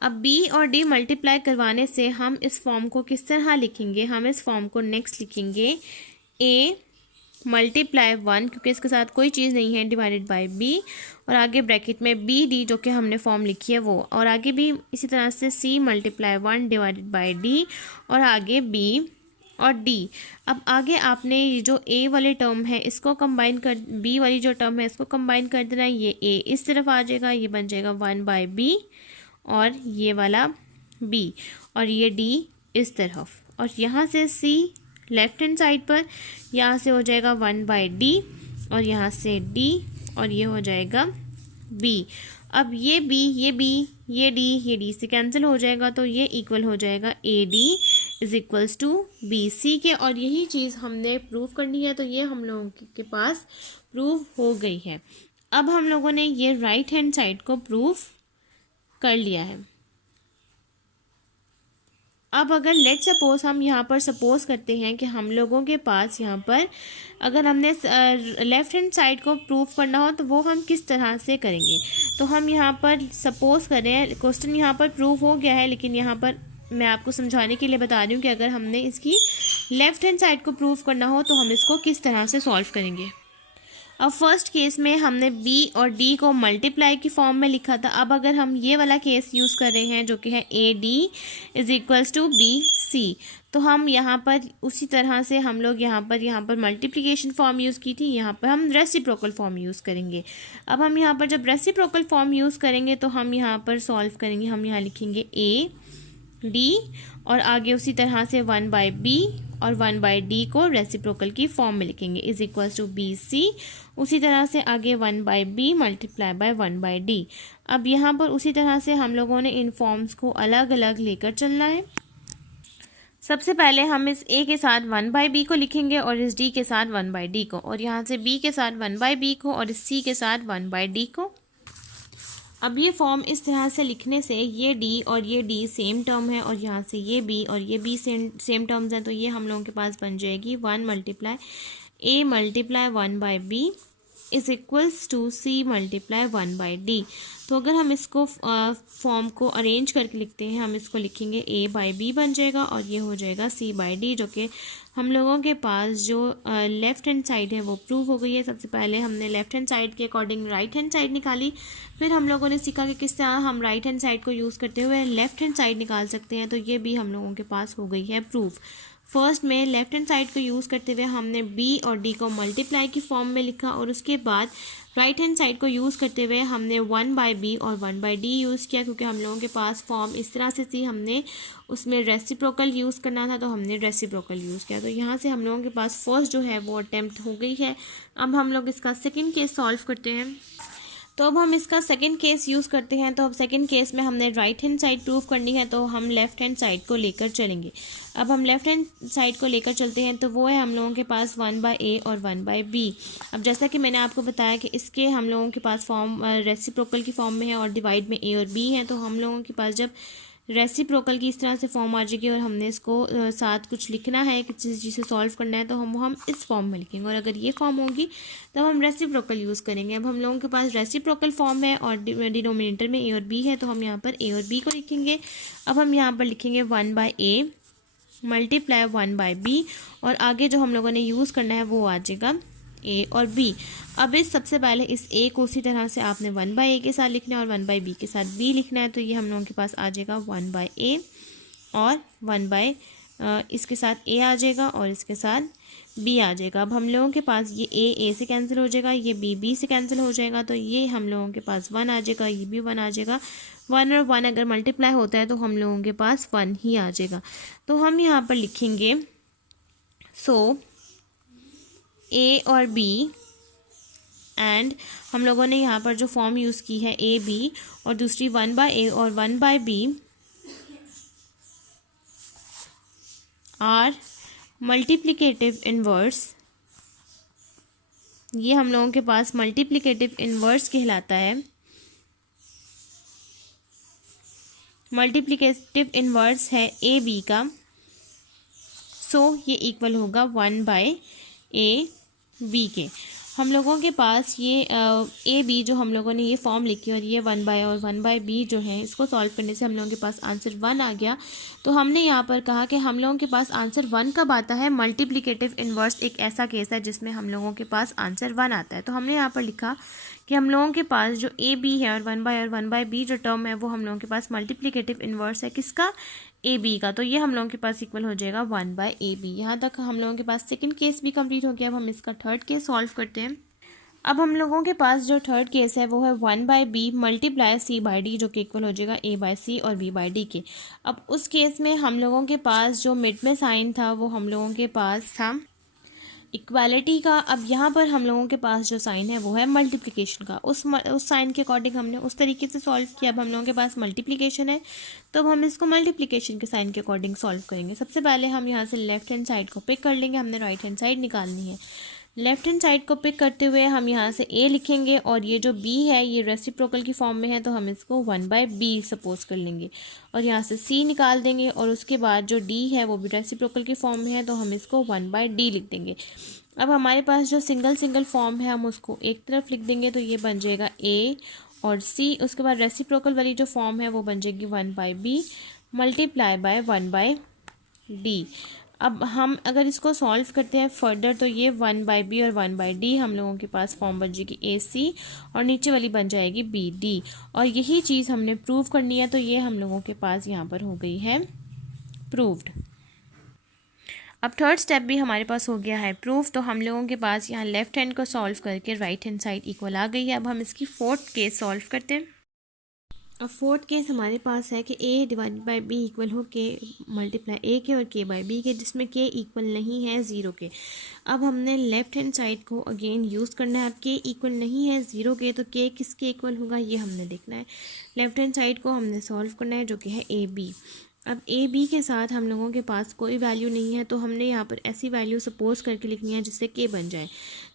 अब b और d मल्टीप्लाई करवाने से हम इस फॉर्म को किस तरह लिखेंगे, हम इस फॉर्म को नेक्स्ट लिखेंगे a मल्टीप्लाई 1, क्योंकि इसके साथ कोई चीज़ नहीं है, डिवाइडेड बाय b, और आगे ब्रैकेट में b d जो कि हमने फॉर्म लिखी है वो, और आगे भी इसी तरह से c multiply 1 divided by d, और आगे b और d। अब आगे आपने ये जो a वाले टर्म है इसको कंबाइन कर, b वाली जो टर्म है इसको कंबाइन कर देना है। ये a इस तरफ आ जाएगा, ये बन जाएगा 1/b, और ये वाला b, और ये d इस तरफ, और यहाँ से c लेफ्ट हैंड साइड पर, यहाँ से हो जाएगा 1/d, और यहाँ से d, और ये हो जाएगा b। अब ये b, ये b, ये d, ये d से कैंसिल हो जाएगा, तो ये इक्वल हो जाएगा AD is equals to BC के। और यही चीज़ हमने प्रूव करनी है, तो ये हम लोगों के पास प्रूव हो गई है। अब हम लोगों ने ये राइट हैंड साइड को प्रूव कर लिया है। अब अगर लेट सपोज हम यहाँ पर सपोज करते हैं कि हम लोगों के पास यहाँ पर अगर हमने लेफ़्ट हैंड साइड को प्रूव करना हो तो वो हम किस तरह से करेंगे। तो हम यहाँ पर सपोज करें, क्वेश्चन यहाँ पर प्रूव हो गया है, लेकिन यहाँ पर मैं आपको समझाने के लिए बता रही हूँ कि अगर हमने इसकी लेफ़्ट हैंड साइड को प्रूव करना हो तो हम इसको किस तरह से सॉल्व करेंगे। अब फर्स्ट केस में हमने b और d को मल्टीप्लाई की फॉर्म में लिखा था। अब अगर हम ये वाला केस यूज़ कर रहे हैं जो कि है AD is equals to BC, तो हम यहाँ पर उसी तरह से हम लोग यहाँ पर मल्टीप्लिकेशन फॉर्म यूज़ की थी, यहाँ पर हम रेसिप्रोकल फॉर्म यूज़ करेंगे। अब हम यहाँ पर जब रेसिप्रोकल फॉर्म यूज़ करेंगे तो हम यहाँ पर सॉल्व करेंगे, हम यहाँ लिखेंगे AD, और आगे उसी तरह से 1/b और 1/d को रेसिप्रोकल की फॉर्म में लिखेंगे इज इक्वल्स टू BC। उसी तरह से आगे 1/b मल्टीप्लाई बाय 1/d। अब यहाँ पर उसी तरह से हम लोगों ने इन फॉर्म्स को अलग अलग लेकर चलना है। सबसे पहले हम इस a के साथ 1/b को लिखेंगे और इस d के साथ 1/d को, और यहाँ से b के साथ 1/b को और इस c के साथ 1/d को। अब ये फॉर्म इस तरह से लिखने से ये d और ये d सेम टर्म है, और यहाँ से ये b और ये b सेम टर्म्स हैं, तो ये हम लोगों के पास बन जाएगी 1 multiply a multiply 1/b is equals to c multiply 1/d। तो अगर हम इसको फॉर्म को अरेंज करके लिखते हैं, हम इसको लिखेंगे a/b बन जाएगा, और ये हो जाएगा c/d, जो कि हम लोगों के पास जो लेफ़्ट हैंड साइड है वो प्रूव हो गई है। सबसे पहले हमने लेफ़्ट हैंड साइड के अकॉर्डिंग राइट हैंड साइड निकाली, फिर हम लोगों ने सीखा कि किस तरह हम राइट हैंड साइड को यूज़ करते हुए लेफ़्ट हैंड साइड निकाल सकते हैं, तो ये भी हम लोगों के पास हो गई है प्रूफ। फर्स्ट में लेफ़्ट हैंड साइड को यूज़ करते हुए हमने b और d को मल्टीप्लाई की फॉर्म में लिखा, और उसके बाद राइट हैंड साइड को यूज़ करते हुए हमने 1/b और 1/d यूज़ किया, क्योंकि हम लोगों के पास फॉर्म इस तरह से थी, हमने उसमें रेसिप्रोकल यूज़ करना था तो हमने रेसिप्रोकल यूज़ किया। तो यहाँ से हम लोगों के पास फर्स्ट जो है वो अटैम्प्ट हो गई है। अब हम लोग इसका सेकेंड केस सॉल्व करते हैं। तो अब हम इसका सेकंड केस यूज़ करते हैं। तो अब सेकंड केस में हमने राइट हैंड साइड प्रूव करनी है, तो हम लेफ़्ट हैंड साइड को लेकर चलेंगे। अब हम लेफ़्ट हैंड साइड को लेकर चलते हैं, तो वो है हम लोगों के पास 1/a और 1/b। अब जैसा कि मैंने आपको बताया कि इसके हम लोगों के पास फॉर्म रेसिप्रोकल की फॉर्म में है और डिवाइड में a और b है, तो हम लोगों के पास जब रेसिप्रोकल की इस तरह से फॉर्म आ जाएगी और हमने इसको साथ कुछ लिखना है, किसी चीज़ से सॉल्व करना है, तो हम इस फॉर्म में लिखेंगे, और अगर ये फॉर्म होगी तो हम रेसिप्रोकल यूज़ करेंगे। अब हम लोगों के पास रेसिप्रोकल फॉर्म है और डिनोमिनेटर में a और b है, तो हम यहाँ पर a और b को लिखेंगे। अब हम यहाँ पर लिखेंगे 1/a मल्टीप्लाई 1/b, और आगे जो हम लोगों ने यूज़ करना है वो आ जाएगा a और b। अब इस सबसे पहले इस a को उसी तरह से आपने 1/a के साथ लिखना है और 1/b के साथ b लिखना है, तो ये हम लोगों के पास आ जाएगा 1/a और 1/b इसके साथ ए आ जाएगा और इसके साथ बी आ जाएगा। अब हम लोगों के पास ये ए से कैंसिल हो जाएगा, ये बी से कैंसिल हो जाएगा, तो ये हम लोगों के पास 1 आ जाएगा, ये भी 1 आ जाएगा। 1 और 1 अगर मल्टीप्लाई होता है तो हम लोगों के पास 1 ही आ जाएगा। तो हम यहाँ पर लिखेंगे सो ए और बी, एंड हम लोगों ने यहाँ पर जो फॉर्म यूज़ की है ए बी और दूसरी 1/a और 1/b आर मल्टीप्लिकेटिव इन्वर्स। ये हम लोगों के पास मल्टीप्लिकेटिव इन्वर्स कहलाता है। मल्टीप्लिकेटिव इन्वर्स है ए बी का, सो ये इक्वल होगा 1/a b के। हम लोगों के पास ये ए बी जो हम लोगों ने ये फॉर्म लिखी और ये 1/a और 1/b जो है, इसको सॉल्व करने से हम लोगों के पास आंसर 1 आ गया। तो हमने यहाँ पर कहा कि हम लोगों के पास आंसर 1 कब आता है, मल्टीप्लिकेटिव इन्वर्स एक ऐसा केस है जिसमें हम लोगों के पास आंसर 1 आता है। तो हमने यहाँ पर लिखा कि हम लोगों के पास जो ए बी है और 1/a और 1/b जो टर्म है वो हम लोगों के पास मल्टीप्लिकेटिव इन्वर्स है किसका, ए बी का। तो ये हम लोगों के पास इक्वल हो जाएगा 1/ab। यहाँ तक हम लोगों के पास सेकंड केस भी कंप्लीट हो गया। अब हम इसका थर्ड केस सॉल्व करते हैं। अब हम लोगों के पास जो थर्ड केस है वो है 1/b मल्टीप्लाई c/d जो कि इक्वल हो जाएगा a/c और b/d के। अब उस केस में हम लोगों के पास जो मिड में साइन था वो हम लोगों के पास था इक्वालिटी का। अब यहाँ पर हम लोगों के पास जो साइन है वो है मल्टीप्लिकेशन का। उस साइन के अकॉर्डिंग हमने उस तरीके से सॉल्व किया। अब हम लोगों के पास मल्टीप्लिकेशन है तो अब हम इसको मल्टीप्लिकेशन के साइन के अकॉर्डिंग सॉल्व करेंगे। सबसे पहले हम यहाँ से लेफ्ट हैंड साइड को पिक कर लेंगे, हमने राइट हैंड साइड निकालनी है। लेफ्ट हैंड साइड को पिक करते हुए हम यहाँ से a लिखेंगे और ये जो b है ये रेसिप्रोकल की फॉर्म में है तो हम इसको 1/b सपोज कर लेंगे और यहाँ से c निकाल देंगे और उसके बाद जो d है वो भी रेसिप्रोकल की फॉर्म में है तो हम इसको 1/d लिख देंगे। अब हमारे पास जो सिंगल फॉर्म है हम उसको एक तरफ लिख देंगे तो ये बन जाएगा a और c। उसके बाद रेसिप्रोकल वाली जो फॉर्म है वो बन जाएगी 1/b मल्टीप्लाई बाय 1/d। अब हम अगर इसको सॉल्व करते हैं फर्दर तो ये 1/b और 1/d हम लोगों के पास फॉर्म बन जाएगी ac और नीचे वाली बन जाएगी bd और यही चीज़ हमने प्रूव करनी है तो ये हम लोगों के पास यहाँ पर हो गई है प्रूव्ड। अब थर्ड स्टेप भी हमारे पास हो गया है प्रूफ। तो हम लोगों के पास यहाँ लेफ्ट हैंड को सॉल्व करके राइट हैंड साइड इक्वल आ गई है। अब हम इसकी फोर्थ केस सॉल्व करते हैं। अब फोर्थ केस हमारे पास है कि a divided by b equal हो k मल्टीप्लाई a के और k बाई b के, जिसमें k इक्वल नहीं है 0 के। अब हमने लेफ्ट हैंड साइड को अगेन यूज़ करना है। अब k इक्वल नहीं है 0 के तो k किसके इक्वल होगा ये हमने देखना है। लेफ्ट हैंड साइड को हमने सॉल्व करना है जो कि है a b। अब ए बी के साथ हम लोगों के पास कोई वैल्यू नहीं है तो हमने यहाँ पर ऐसी वैल्यू सपोज करके लिखनी है जिससे के बन जाए।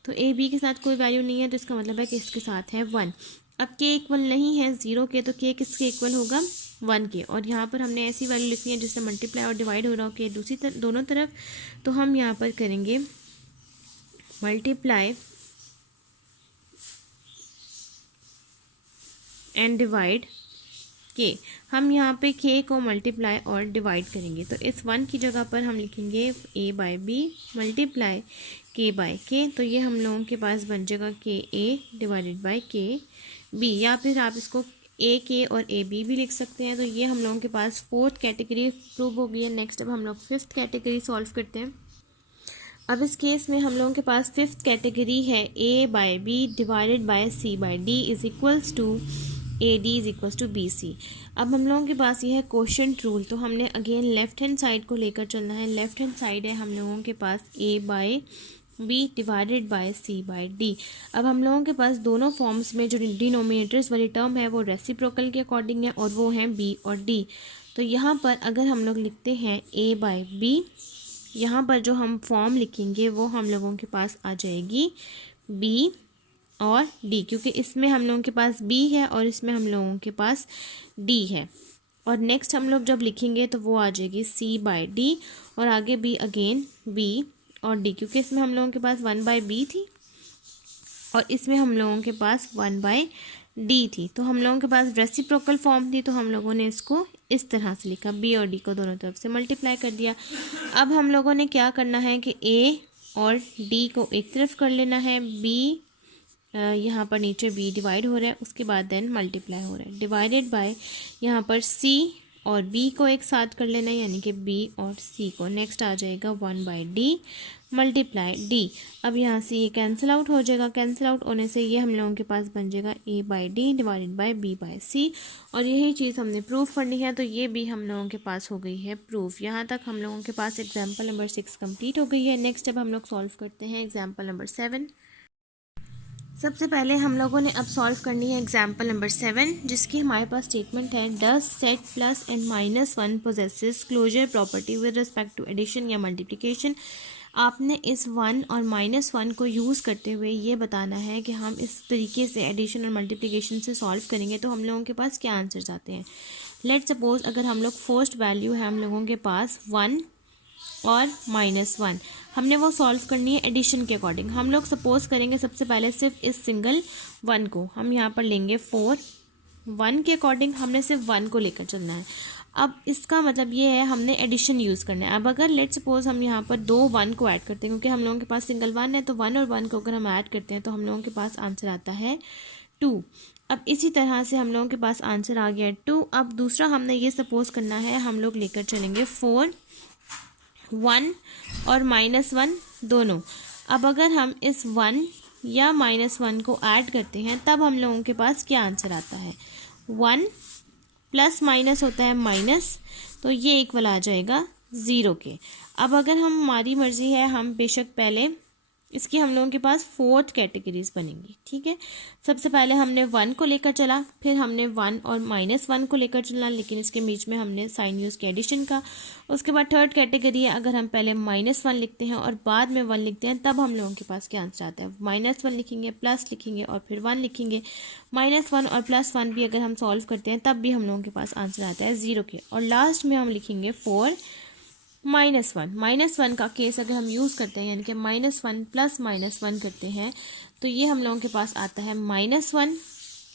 तो ए बी के साथ कोई वैल्यू नहीं है तो इसका मतलब है कि इसके साथ है 1। अब के इक्वल नहीं है 0 के तो के किसके इक्वल होगा 1 के और यहाँ पर हमने ऐसी वैल्यू लिखनी है जिससे मल्टीप्लाई और डिवाइड हो रहा हो के दूसरी दोनों तरफ। तो हम यहाँ पर करेंगे मल्टीप्लाई एंड डिवाइड के। हम यहाँ पे k को मल्टीप्लाई और डिवाइड करेंगे तो इस 1 की जगह पर हम लिखेंगे a/b मल्टीप्लाई k/k। तो ये हम लोगों के पास बन जाएगा ka डिवाइडेड बाई kb या फिर आप इसको ak और ab भी लिख सकते हैं। तो ये हम लोगों के पास फोर्थ कैटेगरी प्रूव हो गई है। नेक्स्ट अब हम लोग फिफ्थ कैटेगरी सॉल्व करते हैं। अब इस केस में हम लोगों के पास फिफ्थ कैटेगरी है a/b divided by c/d is equals to AD is equals to BC। अब हम लोगों के पास ये है क्वोशंट रूल। तो हमने अगेन लेफ्ट हैंड साइड को लेकर चलना है। लेफ्ट हैंड साइड है हम लोगों के पास a/b डिवाइडेड बाय c/d। अब हम लोगों के पास दोनों फॉर्म्स में जो डिनोमिनेटर्स वाली टर्म है वो रेसिप्रोकल के अकॉर्डिंग है और वो हैं b और d। तो यहाँ पर अगर हम लोग लिखते हैं a/b, यहाँ पर जो हम फॉर्म लिखेंगे वो हम लोगों के पास आ जाएगी b और d, क्योंकि इसमें हम लोगों के पास b है और इसमें हम लोगों के पास d है। और नेक्स्ट हम लोग जब लिखेंगे तो वो आ जाएगी c/d और आगे भी अगेन b और d, क्योंकि इसमें हम लोगों के पास 1/b थी और इसमें हम लोगों के पास 1/d थी। तो हम लोगों के पास रेसिप्रोकल फॉर्म थी तो हम लोगों ने इसको इस तरह से लिखा, b और d को दोनों तरफ से मल्टीप्लाई कर दिया। अब हम लोगों ने क्या करना है कि a और d को एक तरफ कर लेना है, b यहाँ पर नीचे b डिवाइड हो रहा है उसके बाद देन मल्टीप्लाई हो रहा है डिवाइडेड बाय यहाँ पर c और b को एक साथ कर लेना है, यानी कि b और c को। नेक्स्ट आ जाएगा 1/d मल्टीप्लाई d। अब यहाँ से ये कैंसिल आउट हो जाएगा, कैंसिल आउट होने से ये हम लोगों के पास बन जाएगा a/d डिवाइडेड बाय b/c। और यही चीज़ हमने प्रूफ करनी है, तो ये भी हम लोगों के पास हो गई है प्रूफ। यहाँ तक हम लोगों के पास एग्जाम्पल नंबर 6 कंप्लीट हो गई है। नेक्स्ट अब हम लोग सॉल्व करते हैं एग्जाम्पल नंबर 7। सबसे पहले हम लोगों ने अब सॉल्व करनी है एग्जाम्पल नंबर 7, जिसकी हमारे पास स्टेटमेंट है does set plus and -1 possesses closure property with respect to addition या मल्टीप्लिकेशन। आपने इस 1 और -1 को यूज़ करते हुए ये बताना है कि हम इस तरीके से एडिशन और मल्टीप्लिकेशन से सॉल्व करेंगे तो हम लोगों के पास क्या आंसर्स आते हैं। लेट्स सपोज अगर हम लोग फर्स्ट वैल्यू है हम लोगों के पास 1 और -1, हमने वो सॉल्व करनी है एडिशन के अकॉर्डिंग। हम लोग सपोज करेंगे सबसे पहले सिर्फ इस सिंगल 1 को, हम यहाँ पर लेंगे 4। 1 के अकॉर्डिंग हमने सिर्फ 1 को लेकर चलना है। अब इसका मतलब ये है हमने एडिशन यूज़ करना है। अब अगर लेट सपोज हम यहाँ पर 2 1 को ऐड करते हैं, क्योंकि हम लोगों के पास सिंगल 1 है, तो 1 और 1 को अगर हम ऐड करते हैं तो हम लोगों के पास आंसर आता है 2। अब इसी तरह से हम लोगों के पास आंसर आ गया 2। अब दूसरा हमने ये सपोज करना है, हम लोग लेकर चलेंगे 4, 1 और -1 दोनों। अब अगर हम इस 1 या -1 को ऐड करते हैं तब हम लोगों के पास क्या आंसर आता है। 1 प्लस माइनस होता है माइनस, तो ये इक्वल आ जाएगा 0 के। अब अगर हमारी मर्ज़ी है, हम बेशक पहले इसकी हम लोगों के पास 4th कैटेगरीज बनेंगी। ठीक है, सबसे पहले हमने 1 को लेकर चला, फिर हमने 1 और -1 को लेकर चला, लेकिन इसके बीच में हमने साइन यूज़ किया एडिशन का। उसके बाद 3rd कैटेगरी है, अगर हम पहले -1 लिखते हैं और बाद में 1 लिखते हैं तब हम लोगों के पास क्या आंसर आता है। -1 लिखेंगे, प्लस लिखेंगे और फिर 1 लिखेंगे। -1 और +1 भी अगर हम सॉल्व करते हैं तब भी हम लोगों के पास आंसर आता है 0 के। और लास्ट में हम लिखेंगे 4 -1 का केस अगर हम यूज़ करते हैं, यानी कि -1 प्लस -1 करते हैं, तो ये हम लोगों के पास आता है -1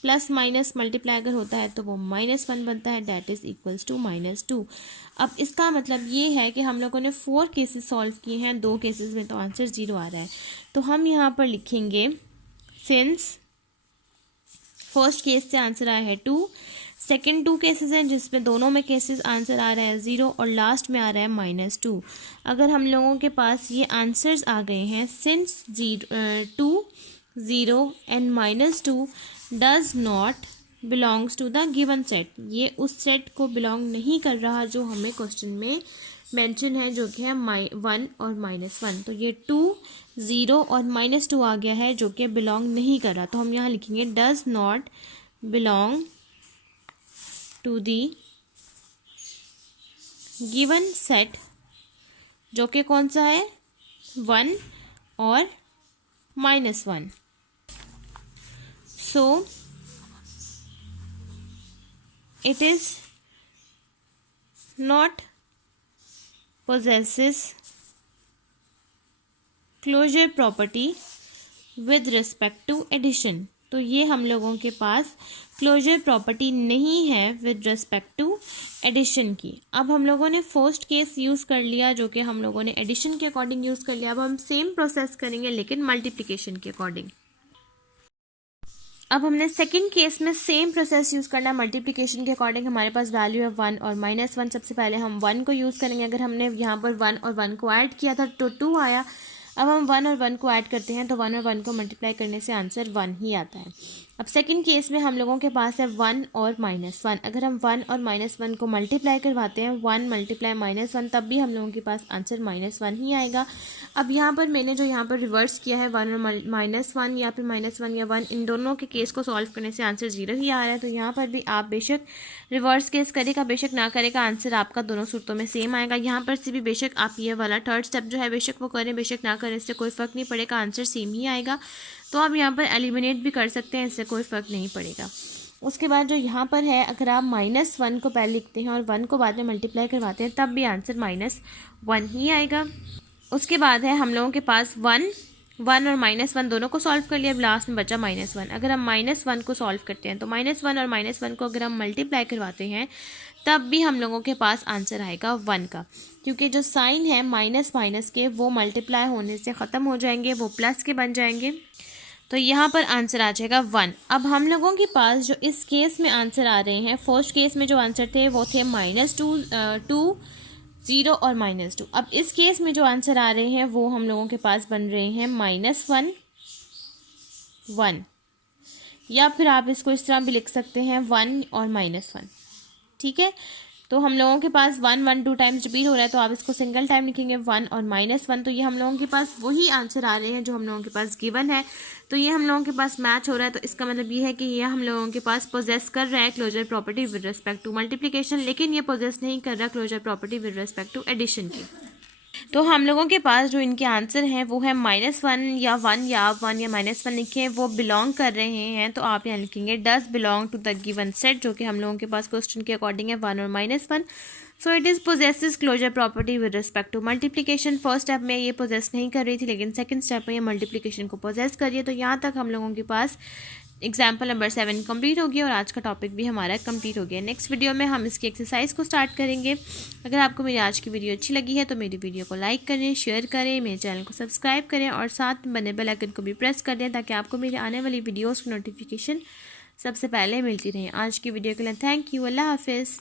प्लस माइनस मल्टीप्लाई अगर होता है तो वो -1 बनता है, डैट इज़ इक्वल्स टू -2। अब इसका मतलब ये है कि हम लोगों ने 4 केसेस सॉल्व किए हैं, 2 केसेस में तो आंसर 0 आ रहा है। तो हम यहाँ पर लिखेंगे सिंस फर्स्ट केस से आंसर आया है 2, सेकेंड 2 केसेस हैं जिसमें दोनों में केसेस आंसर आ रहा है 0 और लास्ट में आ रहा है -2। अगर हम लोगों के पास ये आंसर्स आ गए हैं, since 2 0 and -2 does not belongs to the given set, ये उस सेट को बिलोंग नहीं कर रहा जो हमें क्वेश्चन में मेंशन है, जो कि है 1 और -1। तो ये 2 0 और -2 आ गया है जो कि बिलोंग नहीं कर रहा, तो हम यहाँ लिखेंगे does not belong to the given set, जो कि कौन सा है 1 और -1। So it is not possesses closure property with respect to addition. तो ये हम लोगों के पास क्लोजर प्रॉपर्टी नहीं है विद रिस्पेक्ट टू एडिशन की। अब हम लोगों ने फर्स्ट केस यूज़ कर लिया जो कि हम लोगों ने एडिशन के अकॉर्डिंग यूज़ कर लिया। अब हम सेम प्रोसेस करेंगे लेकिन मल्टीप्लिकेशन के अकॉर्डिंग। अब हमने सेकंड केस में सेम प्रोसेस यूज़ करना है मल्टीप्लिकेशन के अकॉर्डिंग। हमारे पास वैल्यू है 1 और -1। सबसे पहले हम 1 को यूज़ करेंगे। अगर हमने यहाँ पर 1 और 1 को ऐड किया था तो 2 आया। अब हम 1 और 1 को ऐड करते हैं तो 1 और 1 को मल्टीप्लाई करने से आंसर 1 ही आता है। अब सेकंड केस में हम लोगों के पास है 1 और -1। अगर हम 1 और -1 को मल्टीप्लाई करवाते हैं, 1 मल्टीप्लाई -1, तब भी हम लोगों के पास आंसर -1 ही आएगा। अब यहाँ पर मैंने जो यहाँ पर रिवर्स किया है 1 और -1 या फिर -1 या 1, इन दोनों के केस को सॉल्व करने से आंसर 0 ही आ रहा है। तो यहाँ पर भी आप बेशक रिवर्स केस करेगा बेशक ना करेगा, आंसर आपका दोनों सूरतों में सेम आएगा। यहाँ पर से भी बेशक आप ये वाला थर्ड स्टेप जो है बेशक वो करें बेशक ना करें, इससे कोई फ़र्क नहीं पड़ेगा, आंसर सेम ही आएगा। तो आप यहाँ पर एलिमिनेट भी कर सकते हैं, इससे कोई फ़र्क नहीं पड़ेगा। उसके बाद जो यहाँ पर है, अगर आप -1 को पहले लिखते हैं और 1 को बाद में मल्टीप्लाई करवाते हैं तब भी आंसर -1 ही आएगा। उसके बाद है हम लोगों के पास 1 और -1 दोनों को सॉल्व कर लिया। अब लास्ट में बचा -1। अगर हम -1 को सॉल्व करते हैं तो -1 और -1 को अगर हम मल्टीप्लाई करवाते हैं तब भी हम लोगों के पास आंसर आएगा 1 का, क्योंकि जो साइन है माइनस के वो मल्टीप्लाई होने से ख़त्म हो जाएंगे, वो प्लस के बन जाएंगे। तो यहाँ पर आंसर आ जाएगा 1। अब हम लोगों के पास जो इस केस में आंसर आ रहे हैं, फर्स्ट केस में जो आंसर थे वो थे -2, 0 और -2। अब इस केस में जो आंसर आ रहे हैं वो हम लोगों के पास बन रहे हैं -1, 1, या फिर आप इसको इस तरह भी लिख सकते हैं 1 और -1। ठीक है, तो हम लोगों के पास 1 1 2 टाइम्स रिपीट हो रहा है, तो आप इसको सिंगल टाइम लिखेंगे 1 और -1। तो ये हम लोगों के पास वही आंसर आ रहे हैं जो हम लोगों के पास गिवन है। तो ये हम लोगों के पास मैच हो रहा है, तो इसका मतलब ये है कि ये हम लोगों के पास पोजेस कर रहा है closure property with respect to multiplication, लेकिन ये पोजेस नहीं कर रहा closure property with respect to addition की। तो हम लोगों के पास जो इनके आंसर हैं वो है -1 या 1 या -1 लिखे, वो बिलोंग कर रहे हैं। तो आप यहाँ लिखेंगे does belong to the given set, जो कि हम लोगों के पास क्वेश्चन के अकॉर्डिंग है 1 और -1। So it is possesses closure property with respect to multiplication. First step में ये पोजेस नहीं कर रही थी, लेकिन सेकंड स्टेप में ये मल्टीप्लिकेशन को पोजेस कर रही है। तो यहाँ तक हम लोगों के पास एग्जाम्पल नंबर 7 कंप्लीट हो गया और आज का टॉपिक भी हमारा कंप्लीट हो गया। नेक्स्ट वीडियो में हम इसकी एक्सरसाइज को स्टार्ट करेंगे। अगर आपको मेरी आज की वीडियो अच्छी लगी है तो मेरी वीडियो को लाइक करें, शेयर करें, मेरे चैनल को सब्सक्राइब करें और साथ में बने बेल आइकन को भी प्रेस कर दें, ताकि आपको मेरी आने वाली वीडियोज़ की नोटिफिकेशन सबसे पहले मिलती रहे। आज की वीडियो के लिए थैंक यू। अल्लाह हाफिज़।